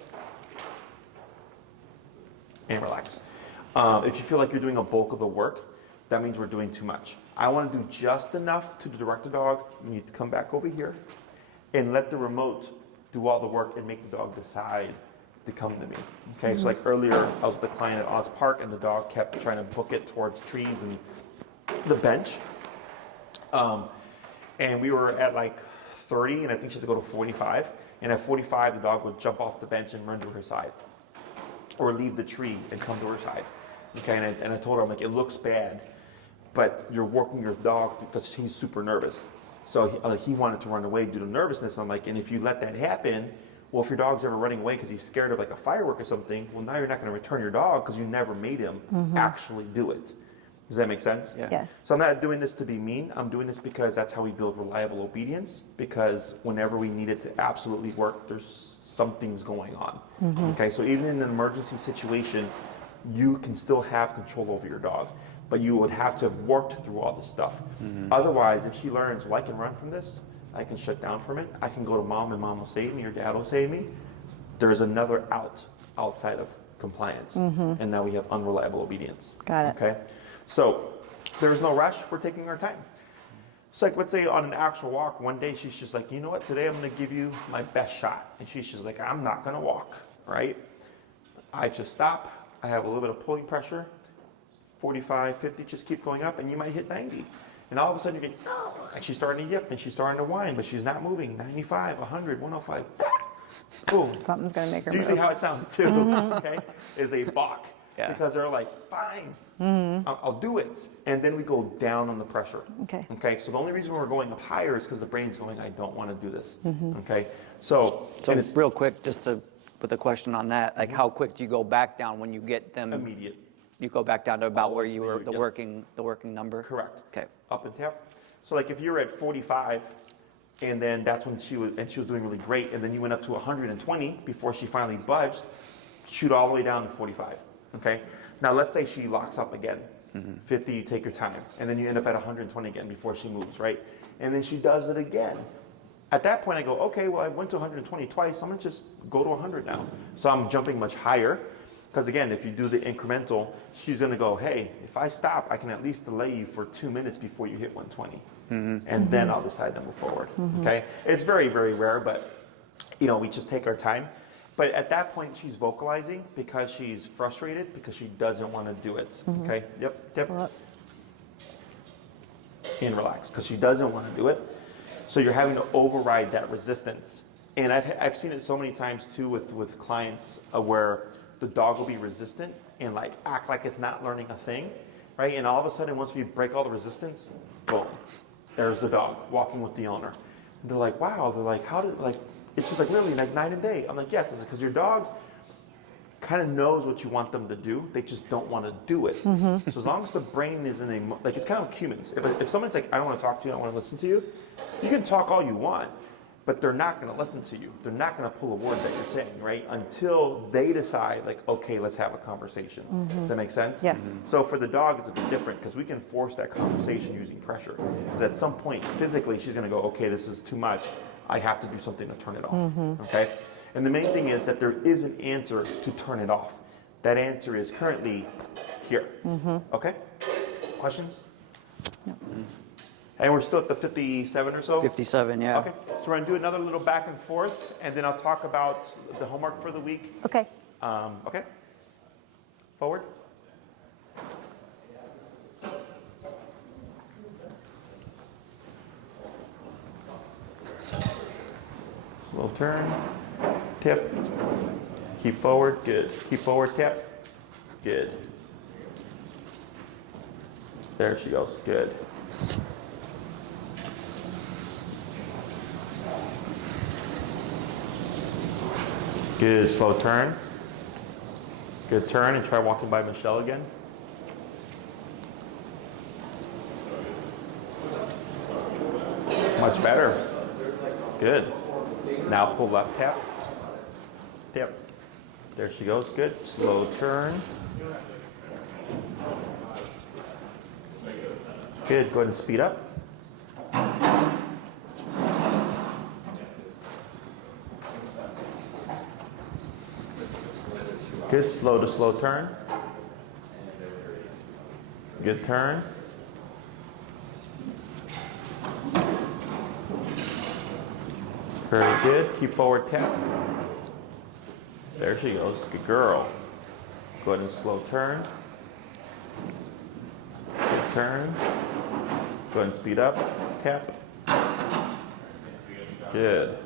and relax. If you feel like you're doing a bulk of the work, that means we're doing too much. I want to do just enough to direct the dog. You need to come back over here and let the remote do all the work and make the dog decide to come to me. Okay, so like earlier, I was with a client at Oz Park and the dog kept trying to book it towards trees and the bench. And we were at like 30 and I think she had to go to 45. And at 45, the dog would jump off the bench and run to her side or leave the tree and come to her side. Okay, and I told her, I'm like, it looks bad, but you're working your dog because he's super nervous. So he wanted to run away due to nervousness. I'm like, and if you let that happen, well, if your dog's ever running away because he's scared of like a firework or something, well, now you're not going to return your dog because you never made him actually do it. Does that make sense? Yeah. Yes. So I'm not doing this to be mean. I'm doing this because that's how we build reliable obedience, because whenever we need it to absolutely work, there's something's going on. Okay, so even in an emergency situation, you can still have control over your dog, but you would have to have worked through all this stuff. Otherwise, if she learns, well, I can run from this, I can shut down from it, I can go to mom and mom will save me or dad will save me, there's another outside of compliance. And now we have unreliable obedience. Got it. Okay? So there's no rush, we're taking our time. It's like, let's say on an actual walk, one day she's just like, you know what, today I'm gonna give you my best shot. And she's just like, I'm not gonna walk, right? I just stop, I have a little bit of pulling pressure, 45, 50, just keep going up, and you might hit 90. And all of a sudden you get, and she's starting to yip, and she's starting to whine, but she's not moving. 95, 100, 105, boom. Something's going to make her It's usually move. how it sounds too, okay? Is a balk. Yeah. Because they're like, fine, I'll do it. And then we go down on the pressure. Okay. Okay, so the only reason we're going up higher is because the brain's going, I don't want to do this. Okay, so So and it's real quick, just to put the question on that, like how quick do you go back down when you get them? immediate. You go back down to about where you were, Immediate, yep. the working number? Correct. Okay. Up and tap. So like if you were at 45, and then that's when she was doing really great, and then you went up to 120 before she finally budged, shoot all the way down to 45. Okay. Now let's say she locks up again. 50, you take your time, and then you end up at 120 again before she moves, right? And then she does it again. At that point, I go, okay, well, I went to 120 twice. I'm gonna just go to 100 now. So I'm jumping much higher. Because again, if you do the incremental, she's gonna go, hey, if I stop, I can at least delay you for 2 minutes before you hit 120. and then I'll decide to move forward. Okay, it's very, very rare, but we just take our time. But at that point, she's vocalizing because she's frustrated because she doesn't want to do it. Okay, yep. And relax because she doesn't want to do it. So you're having to override that resistance. And I've seen it so many times too with clients where the dog will be resistant and like act like it's not learning a thing, right? And all of a sudden, once we break all the resistance, boom, there's the dog walking with the owner. And they're like, wow. They're like, how did it's just like literally like night and day. I'm like, yes, it's because your dog kind of knows what you want them to do. They just don't want to do it. So as long as the brain is in a, like it's kind of like humans. If someone's like, I don't want to talk to you, I don't want to listen to you, you can talk all you want, but they're not going to listen to you. They're not going to pull a word that you're saying, right? Until they decide like, okay, let's have a conversation. Does that make sense? Yes. So for the dog, it's a bit different because we can force that conversation using pressure. Because at some point, physically, she's going to go, okay, this is too much. I have to do something to turn it off, okay? And the main thing is that there is an answer to turn it off. That answer is currently here, okay? Questions? No. And we're still at the 57 or so? 57, yeah. Okay, so we're gonna do another little back and forth, and then I'll talk about the homework for the week. Okay. Okay? Forward. Slow turn, tip, keep forward, good. Keep forward, tip, good. There she goes, good. Good, slow turn. Good turn, and try walking by Michelle again. Much better. Good. Now pull left tap. Tap. There she goes. Good. Slow turn. Good. Go ahead and speed up. Good. Slow to slow turn. Good turn. Very good. Keep forward tap. There she goes. Good girl. Go ahead and slow turn. Good turn. Go ahead and speed up. Tap. Good.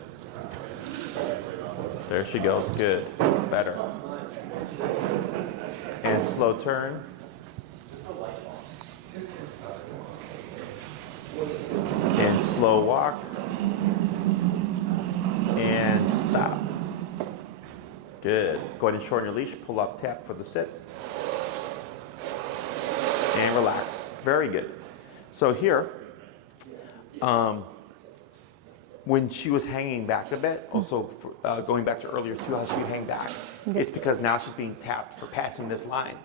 There she goes. Good. Better. And slow turn. And slow walk. And stop. Good. Go ahead and shorten your leash. Pull up, tap for the sit. And relax. Very good. So here, when she was hanging back a bit, also going back to earlier too, how she would hang back, it's because now she's being tapped for passing this line.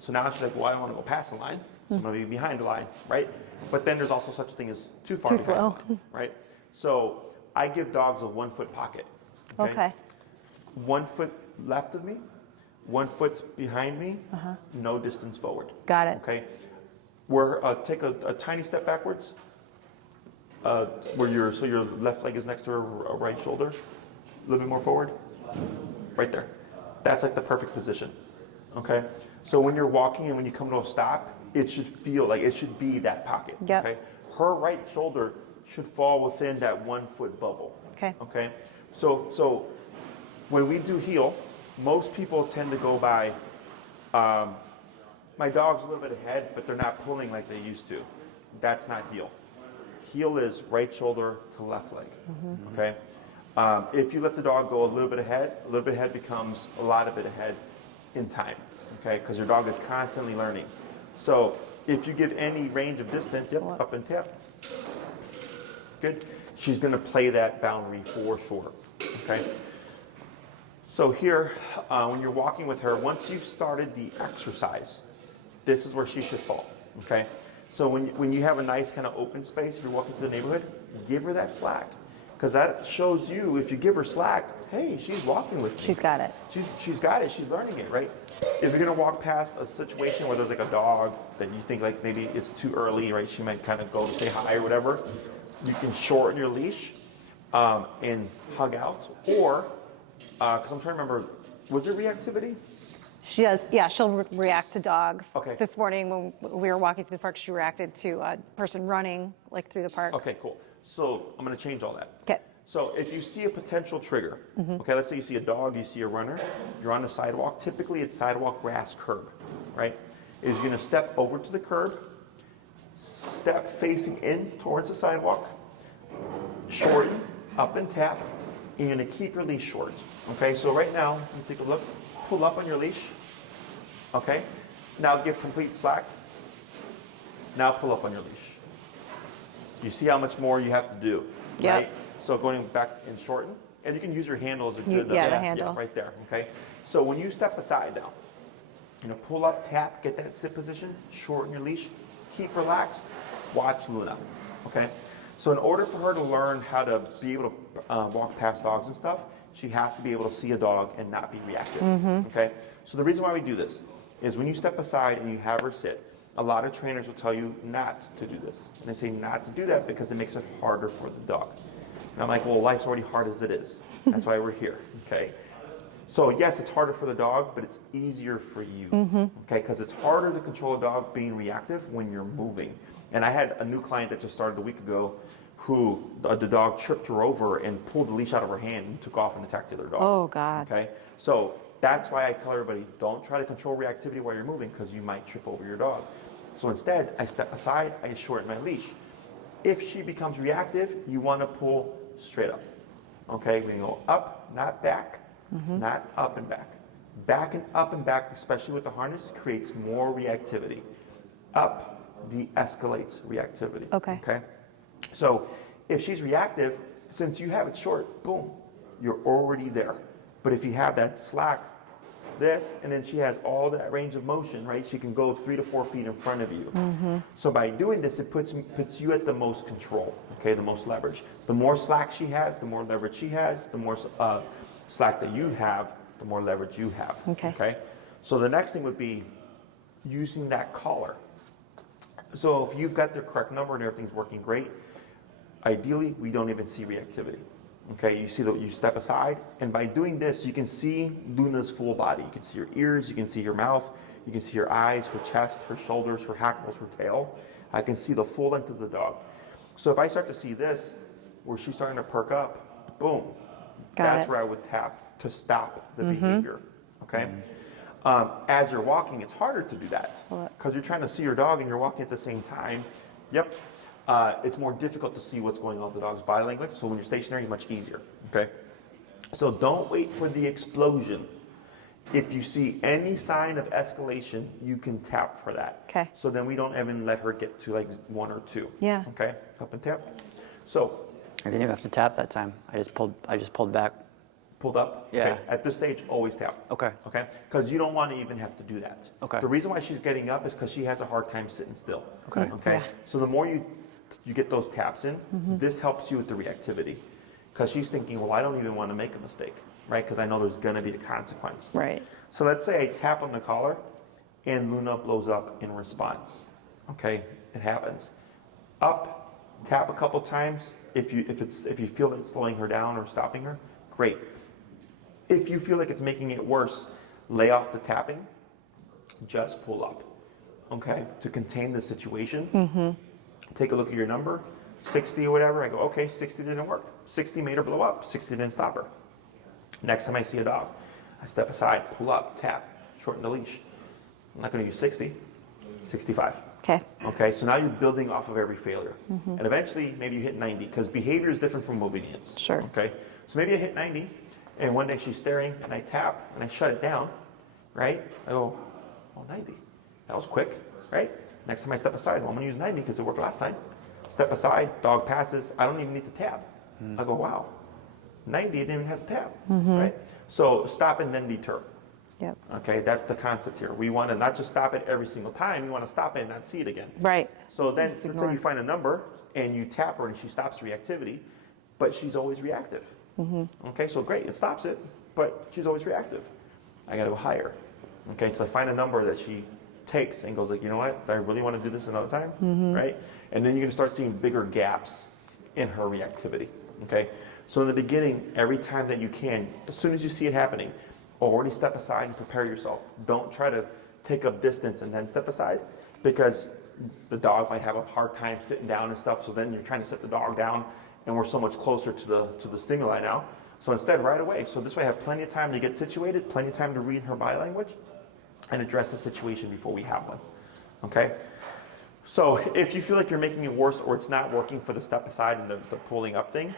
So now she's like, well, I don't want to go past the line, so I'm going to be behind the line, right? But then there's also such a thing as too far behind the line, right? So I give dogs a 1 foot pocket. Okay. 1 foot left of me, 1 foot behind me, no distance forward. Got it. Okay. Take a tiny step backwards. So your left leg is next to her right shoulder. A little bit more forward. Right there. That's like the perfect position. Okay. So when you're walking and when you come to a stop, it should feel like it should be that pocket. Yep. Okay. Her right shoulder should fall within that 1 foot bubble. Okay. Okay. So when we do heel, most people tend to go by, my dog's a little bit ahead, but they're not pulling like they used to. That's not heel. Heel is right shoulder to left leg. Okay. If you let the dog go a little bit ahead becomes a lot of it ahead in time. Okay, because your dog is constantly learning. So if you give any range of distance, up and tap. Good. She's going to play that boundary for sure. Okay. So here, when you're walking with her, once you've started the exercise, this is where she should fall. Okay. So when you have a nice kind of open space, if you're walking through the neighborhood, give her that slack. Because that shows you, if you give her slack, hey, she's walking with me. She's got it. She's got it. She's learning it, right? If you're gonna walk past a situation where there's like a dog that you think like maybe it's too early, right? She might kind of go to say hi or whatever. You can shorten your leash and hug out, or because I'm trying to remember, was it reactivity? She does, yeah, she'll react to dogs. Okay. This morning when we were walking through the park, she reacted to a person running like through the park. Okay, cool. So I'm gonna change all that. Okay. So if you see a potential trigger, okay, let's say you see a dog, you see a runner, you're on the sidewalk, typically it's sidewalk, grass, curb, right? Is you're gonna step over to the curb, step facing in towards the sidewalk, shorten, up and tap, and you're gonna keep your leash short. Okay, so right now, let me take a look, pull up on your leash, okay? Now give complete slack, now pull up on your leash. You see how much more you have to do, Yep. right? So going back and shorten, and you can use your handle as a good, yeah, the handle. right there, okay? So when you step aside now, pull up, tap, get that sit position, shorten your leash, keep relaxed, watch Luna, okay? So in order for her to learn how to be able to walk past dogs and stuff, she has to be able to see a dog and not be reactive, okay? So the reason why we do this is when you step aside and you have her sit, a lot of trainers will tell you not to do this. And they say not to do that because it makes it harder for the dog. And I'm like, well, life's already hard as it is. That's why we're here, okay? So yes, it's harder for the dog, but it's easier for you, okay? Because it's harder to control a dog being reactive when you're moving. And I had a new client that just started a week ago who the dog tripped her over and pulled the leash out of her hand and took off and attacked the other dog. Oh, God. Okay? So that's why I tell everybody, don't try to control reactivity while you're moving because you might trip over your dog. So instead, I step aside, I shorten my leash. If she becomes reactive, you want to pull straight up. Okay? We can go up, not back, not up and back. Back and up and back, especially with the harness, creates more reactivity. Up de-escalates reactivity. Okay. Okay? So if she's reactive, since you have it short, boom, you're already there. But if you have that slack, this, and then she has all that range of motion, right? She can go 3 to 4 feet in front of you. So by doing this, it puts you at the most control, okay, the most leverage. The more slack she has, the more leverage she has. The more slack that you have, the more leverage you have. Okay. So the next thing would be using that collar. So if you've got the correct number and everything's working great, ideally we don't even see reactivity. Okay, you see that you step aside, and by doing this, you can see Luna's full body. You can see her ears, you can see her mouth, you can see her eyes, her chest, her shoulders, her hackles, her tail. I can see the full length of the dog. So if I start to see this, where she's starting to perk up, boom, that's where I would tap to stop the behavior. Okay. As you're walking, it's harder to do that because you're trying to see your dog and you're walking at the same time. Yep. It's more difficult to see what's going on with the dog's body language. So when you're stationary, much easier. Okay. So don't wait for the explosion. If you see any sign of escalation, you can tap for that. Okay. So then we don't even let her get to like 1 or 2. Yeah. Okay. Up and tap. So I didn't even have to tap that time. I just pulled back. pulled up. Yeah. Okay. At this stage, always tap. Okay. Okay. Because you don't want to even have to do that. Okay. The reason why she's getting up is because she has a hard time sitting still. Okay. Okay. Yeah. So the more you get those taps in, this helps you with the reactivity. Because she's thinking, well, I don't even want to make a mistake, right? Because I know there's going to be a consequence. Right. So let's say I tap on the collar and Luna blows up in response. Okay, it happens. Up, tap a couple times. If you feel that it's slowing her down or stopping her, great. If you feel like it's making it worse, lay off the tapping, just pull up. Okay, to contain the situation. Take a look at your number, 60 or whatever. I go, okay, 60 didn't work. 60 made her blow up. 60 didn't stop her. Next time I see a dog, I step aside, pull up, tap, shorten the leash. I'm not going to use 60, 65. Okay. Okay, so now you're building off of every failure. And eventually, maybe you hit 90, because behavior is different from obedience. Sure. Okay, so maybe I hit 90, and one day she's staring, and I tap, and I shut it down, right? I go, oh, 90. That was quick, right? Next time I step aside, well, I'm going to use 90 because it worked last time. Step aside, dog passes, I don't even need to tap. I go, wow, 90, I didn't even have to tap, right? So stop and then deter. Yep. Okay, that's the concept here. We want to not just stop it every single time, we want to stop it and not see it again. Right. So then, Just let's ignore. say you find a number and you tap her and she stops reactivity. but she's always reactive. Okay, so great, it stops it, but she's always reactive. I gotta go higher. Okay, so I find a number that she takes and goes like, you know what, I really want to do this another time, right? And then you're gonna start seeing bigger gaps in her reactivity. Okay, so in the beginning, every time that you can, as soon as you see it happening, already step aside and prepare yourself. Don't try to take up distance and then step aside, because the dog might have a hard time sitting down and stuff, so then you're trying to sit the dog down, and we're so much closer to the stimuli now. So instead, right away, so this way I have plenty of time to get situated, plenty of time to read her body language, and address the situation before we have one, okay? So if you feel like you're making it worse or it's not working for the step aside and the pulling up thing,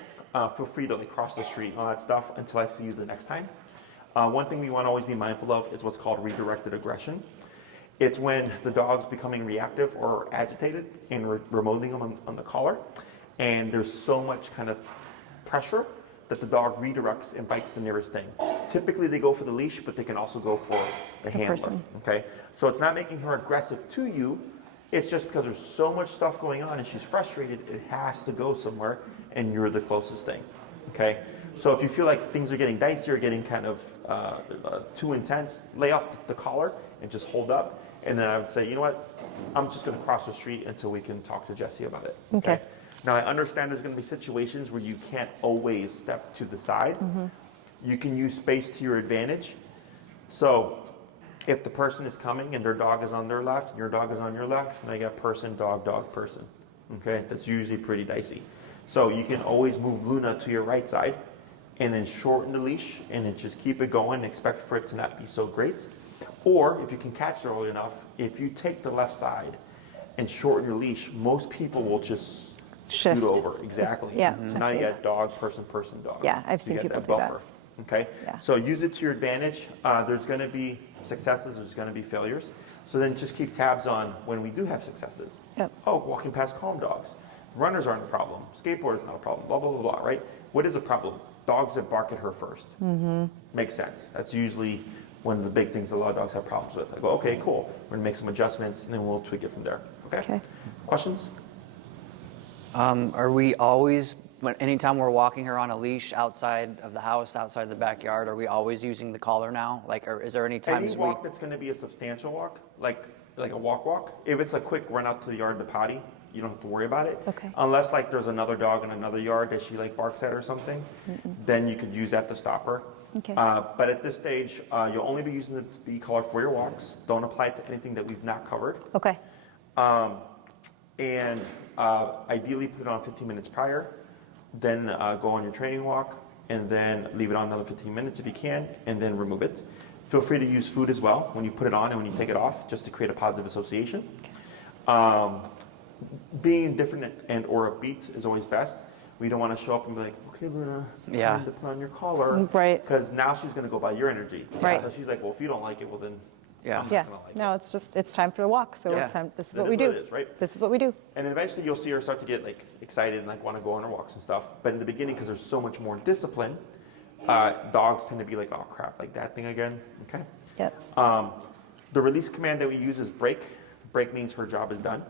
feel free to like cross the street and all that stuff until I see you the next time. One thing we want to always be mindful of is what's called redirected aggression. It's when the dog's becoming reactive or agitated and we're remoting them on the collar, and there's so much kind of pressure that the dog redirects and bites the nearest thing. Typically they go for the leash, but they can also go for the handler, person. okay? So it's not making her aggressive to you, it's just because there's so much stuff going on and she's frustrated, it has to go somewhere, and you're the closest thing, okay? So if you feel like things are getting dicey or getting kind of too intense, lay off the collar and just hold up. And then I would say, you know what, I'm just gonna cross the street until we can talk to Jessie about it, Okay. Now I understand there's gonna be situations where you can't always step to the side. You can use space to your advantage. So if the person is coming and their dog is on their left, and your dog is on your left, now you got person, dog, dog, person, okay? That's usually pretty dicey. So you can always move Luna to your right side and then shorten the leash and then just keep it going, expect for it to not be so great. Or if you can catch her early enough, if you take the left side and shorten your leash, most people will just Shift. scoot over. Exactly. Yeah, So I've now you seen got dog, person, person, dog. Yeah, I've seen You got people that do that. buffer. Okay? Yeah. So use it to your advantage. There's going to be successes, there's going to be failures. So then just keep tabs on when we do have successes. Yep. Oh, walking past calm dogs. Runners aren't a problem. Skateboarders not a problem. Blah, blah, blah, blah, right? What is a problem? Dogs that bark at her first. Makes sense. That's usually one of the big things a lot of dogs have problems with. I go, okay, cool. We're going to make some adjustments, and then we'll tweak it from there. Okay? Okay. Questions? Are we always, anytime we're walking her on a leash outside of the house, outside the backyard, are we always using the collar now? Like, or is there any times Any walk that's going to be a substantial walk, like a walk, if it's a quick run out to the yard to potty, you don't have to worry about it. Okay. Unless like there's another dog in another yard that she like barks at or something, then you could use that to stop her. Okay. But at this stage, you'll only be using the collar for your walks. Don't apply it to anything that we've not covered. Okay. And ideally put it on 15 minutes prior, then go on your training walk, and then leave it on another 15 minutes if you can, and then remove it. Feel free to use food as well when you put it on and when you take it off, just to create a positive association. Being different and or upbeat is always best. We don't want to show up and be like, okay, Luna, it's time to put on your collar. Right. Because now she's going to go by your energy. Right. So she's like, well, if you don't like it, well then Yeah. I'm not Yeah. going to like it. No, it's time for a walk. So Yeah. it's time. This is That what we is do. what it is, right? This is what we do. And then eventually you'll see her start to get like excited and like want to go on her walks and stuff. But in the beginning, because there's so much more discipline, dogs tend to be like, oh crap, like that thing again. Okay. Yep. The release command that we use is break. Break means her job is done.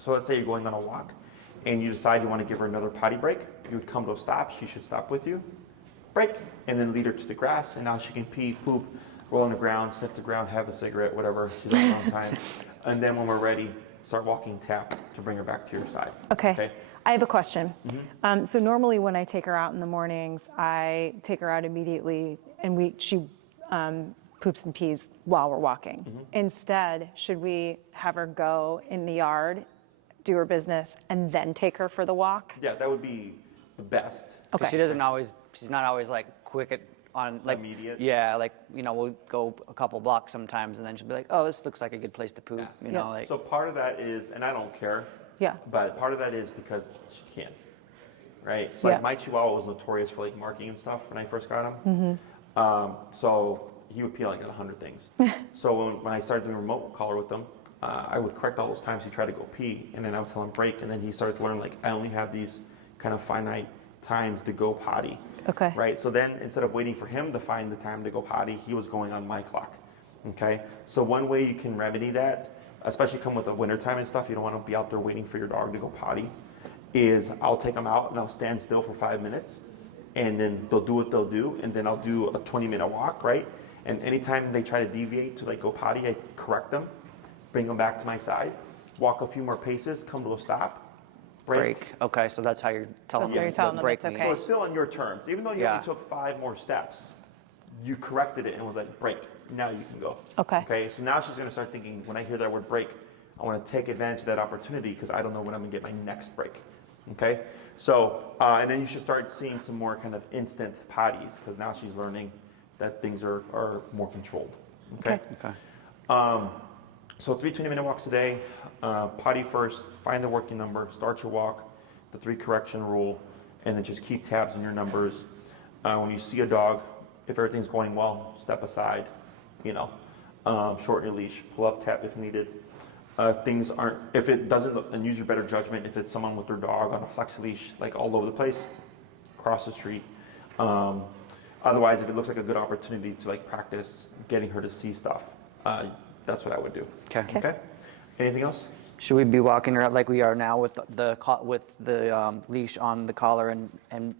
So let's say you're going on a walk and you decide you want to give her another potty break. You would come to a stop. She should stop with you. Break. And then lead her to the grass. And now she can pee, poop, roll on the ground, sniff the ground, have a cigarette, whatever. She's on her own time. And then when we're ready, start walking, tap to bring her back to your side. Okay. I have a question. So normally when I take her out in the mornings, I take her out immediately, and she poops and pees while we're walking. Instead, should we have her go in the yard, do her business, and then take her for the walk? Yeah, that would be the best. Because Okay. she's not always like quick on like Immediate? Yeah, like we'll go a couple blocks sometimes, and then she'll be like, oh, this looks like a good place to poop. Yeah. You know, Yeah. like So part of that is, and I don't care, Yeah. but part of that is because she can't, right? So like Yeah. my Chihuahua was notorious for like marking and stuff when I first got him. So he would pee like at 100 things. So when I started doing remote collar with him, I would correct all those times he tried to go pee, and then I would tell him break, and then he started to learn like I only have these kind of finite times to go potty. Okay. Right. So then instead of waiting for him to find the time to go potty, he was going on my clock. Okay. So one way you can remedy that, especially come with the wintertime and stuff, you don't want to be out there waiting for your dog to go potty, is I'll take them out and I'll stand still for 5 minutes, and then they'll do what they'll do, and then I'll do a 20-minute walk, right? And anytime they try to deviate to like go potty, I correct them, bring them back to my side, walk a few more paces, come to a stop, break. Okay, so that's how you're telling That's how you're them telling what them break it's means. okay. So it's still on your terms. Even though you Yeah. only took 5 more steps, you corrected it and was like, break. Now you can go. Okay. Okay, so now she's going to start thinking, when I hear that word break, I want to take advantage of that opportunity because I don't know when I'm going to get my next break. Okay, so, and then you should start seeing some more kind of instant potties because now she's learning that things are more controlled. Okay. Okay. So 3 20-minute walks a day, potty first, find the working number, start your walk, the 3 correction rule, and then just keep tabs on your numbers. When you see a dog, if everything's going well, step aside, shorten your leash, pull up, tap if needed. Things aren't, if it doesn't look, and use your better judgment, if it's someone with their dog on a flex leash, like all over the place, cross the street. Otherwise, if it looks like a good opportunity to like practice getting her to see stuff, that's what I would do. Okay. Okay. Anything else? Should we be walking her out like we are now with the leash on the collar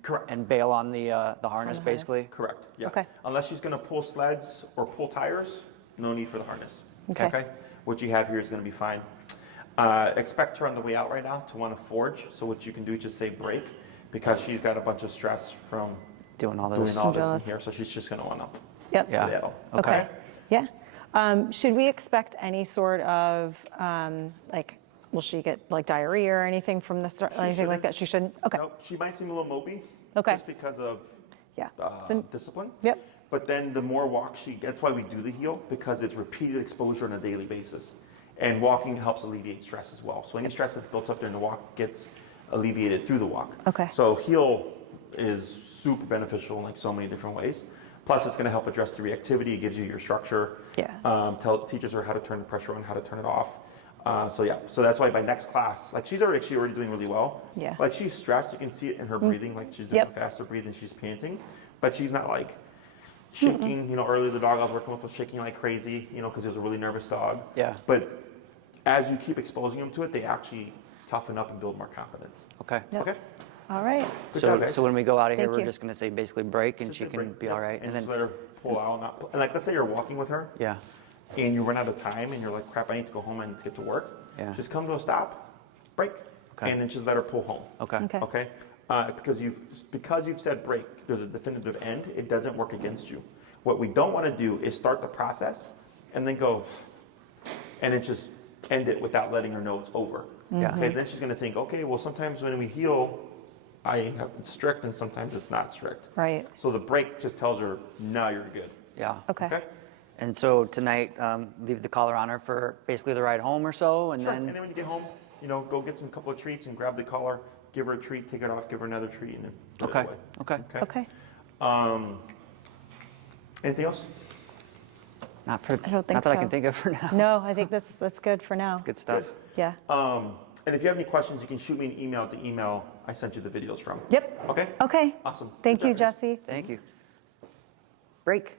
Correct. and bail on the harness, basically? Correct. Yeah. Okay. Unless she's going to pull sleds or pull tires, no need for the harness. Okay. What you have here is going to be fine. Expect her on the way out right now to want to forge. So what you can do is just say break because she's got a bunch of stress from Doing all doing this. all this in Jealous. here. So she's just going to want to Yep. Yeah. skedaddle. Okay. Yeah. Should we expect any sort of, will she get like diarrhea or anything from the start, anything like that? She shouldn't? Okay. Nope, she might seem a little mopey. Okay. Just because of Yeah. So- discipline. Yep. But then the more walks she gets, that's why we do the heel, because it's repeated exposure on a daily basis. And walking helps alleviate stress as well. So any stress that's built up during the walk gets alleviated through the walk. Okay. So heel is super beneficial in like so many different ways. Plus it's going to help address the reactivity. It gives you your structure. Yeah. Teaches her how to turn the pressure on, how to turn it off. So that's why by next class, like she's already doing really well. Yeah. Like she's stressed, you can see it in her breathing, like she's doing Yep. faster breathing, she's panting, but she's not like shaking. Earlier the dog I was working with was shaking like crazy, because it was a really nervous dog. Yeah. But as you keep exposing them to it, they actually toughen up and build more confidence. Okay. Yep. Okay. All right. Good job, guys. So when we go out of here, Thank we're you. just going to say basically break and Just she say can break. be Yep. all right. And And just then, let her pull out, not pull. And like let's say you're walking with her. yeah. And you run out of time and you're like, crap, I need to go home, I need to get to work. Yeah. Just come to a stop, break, Okay. and then just let her pull home. Okay. Okay. Okay? Because you've said break, there's a definitive end, it doesn't work against you. What we don't want to do is start the process and then go, and then just end it without letting her know it's over. Yeah. Okay, then she's going to think, okay, well, sometimes when we heal, it's strict and sometimes it's not strict. Right. So the break just tells her, no, you're good. Yeah. Okay. Okay? And so tonight, leave the collar on her for basically the ride home or so, and Sure. And then, then when you get home, go get some couple of treats and grab the collar, give her a treat, take it off, give her another treat, and then put Okay. it away. Okay. Okay. Anything else? not for, I don't think not that I so. can think of for now. No, I think that's good for now. Good stuff. Yeah. And if you have any questions, you can shoot me an email at the email I sent you the videos from. Yep. Okay? Okay. Awesome. Thank Good you, job, guys. Jesse. Thank you. Break.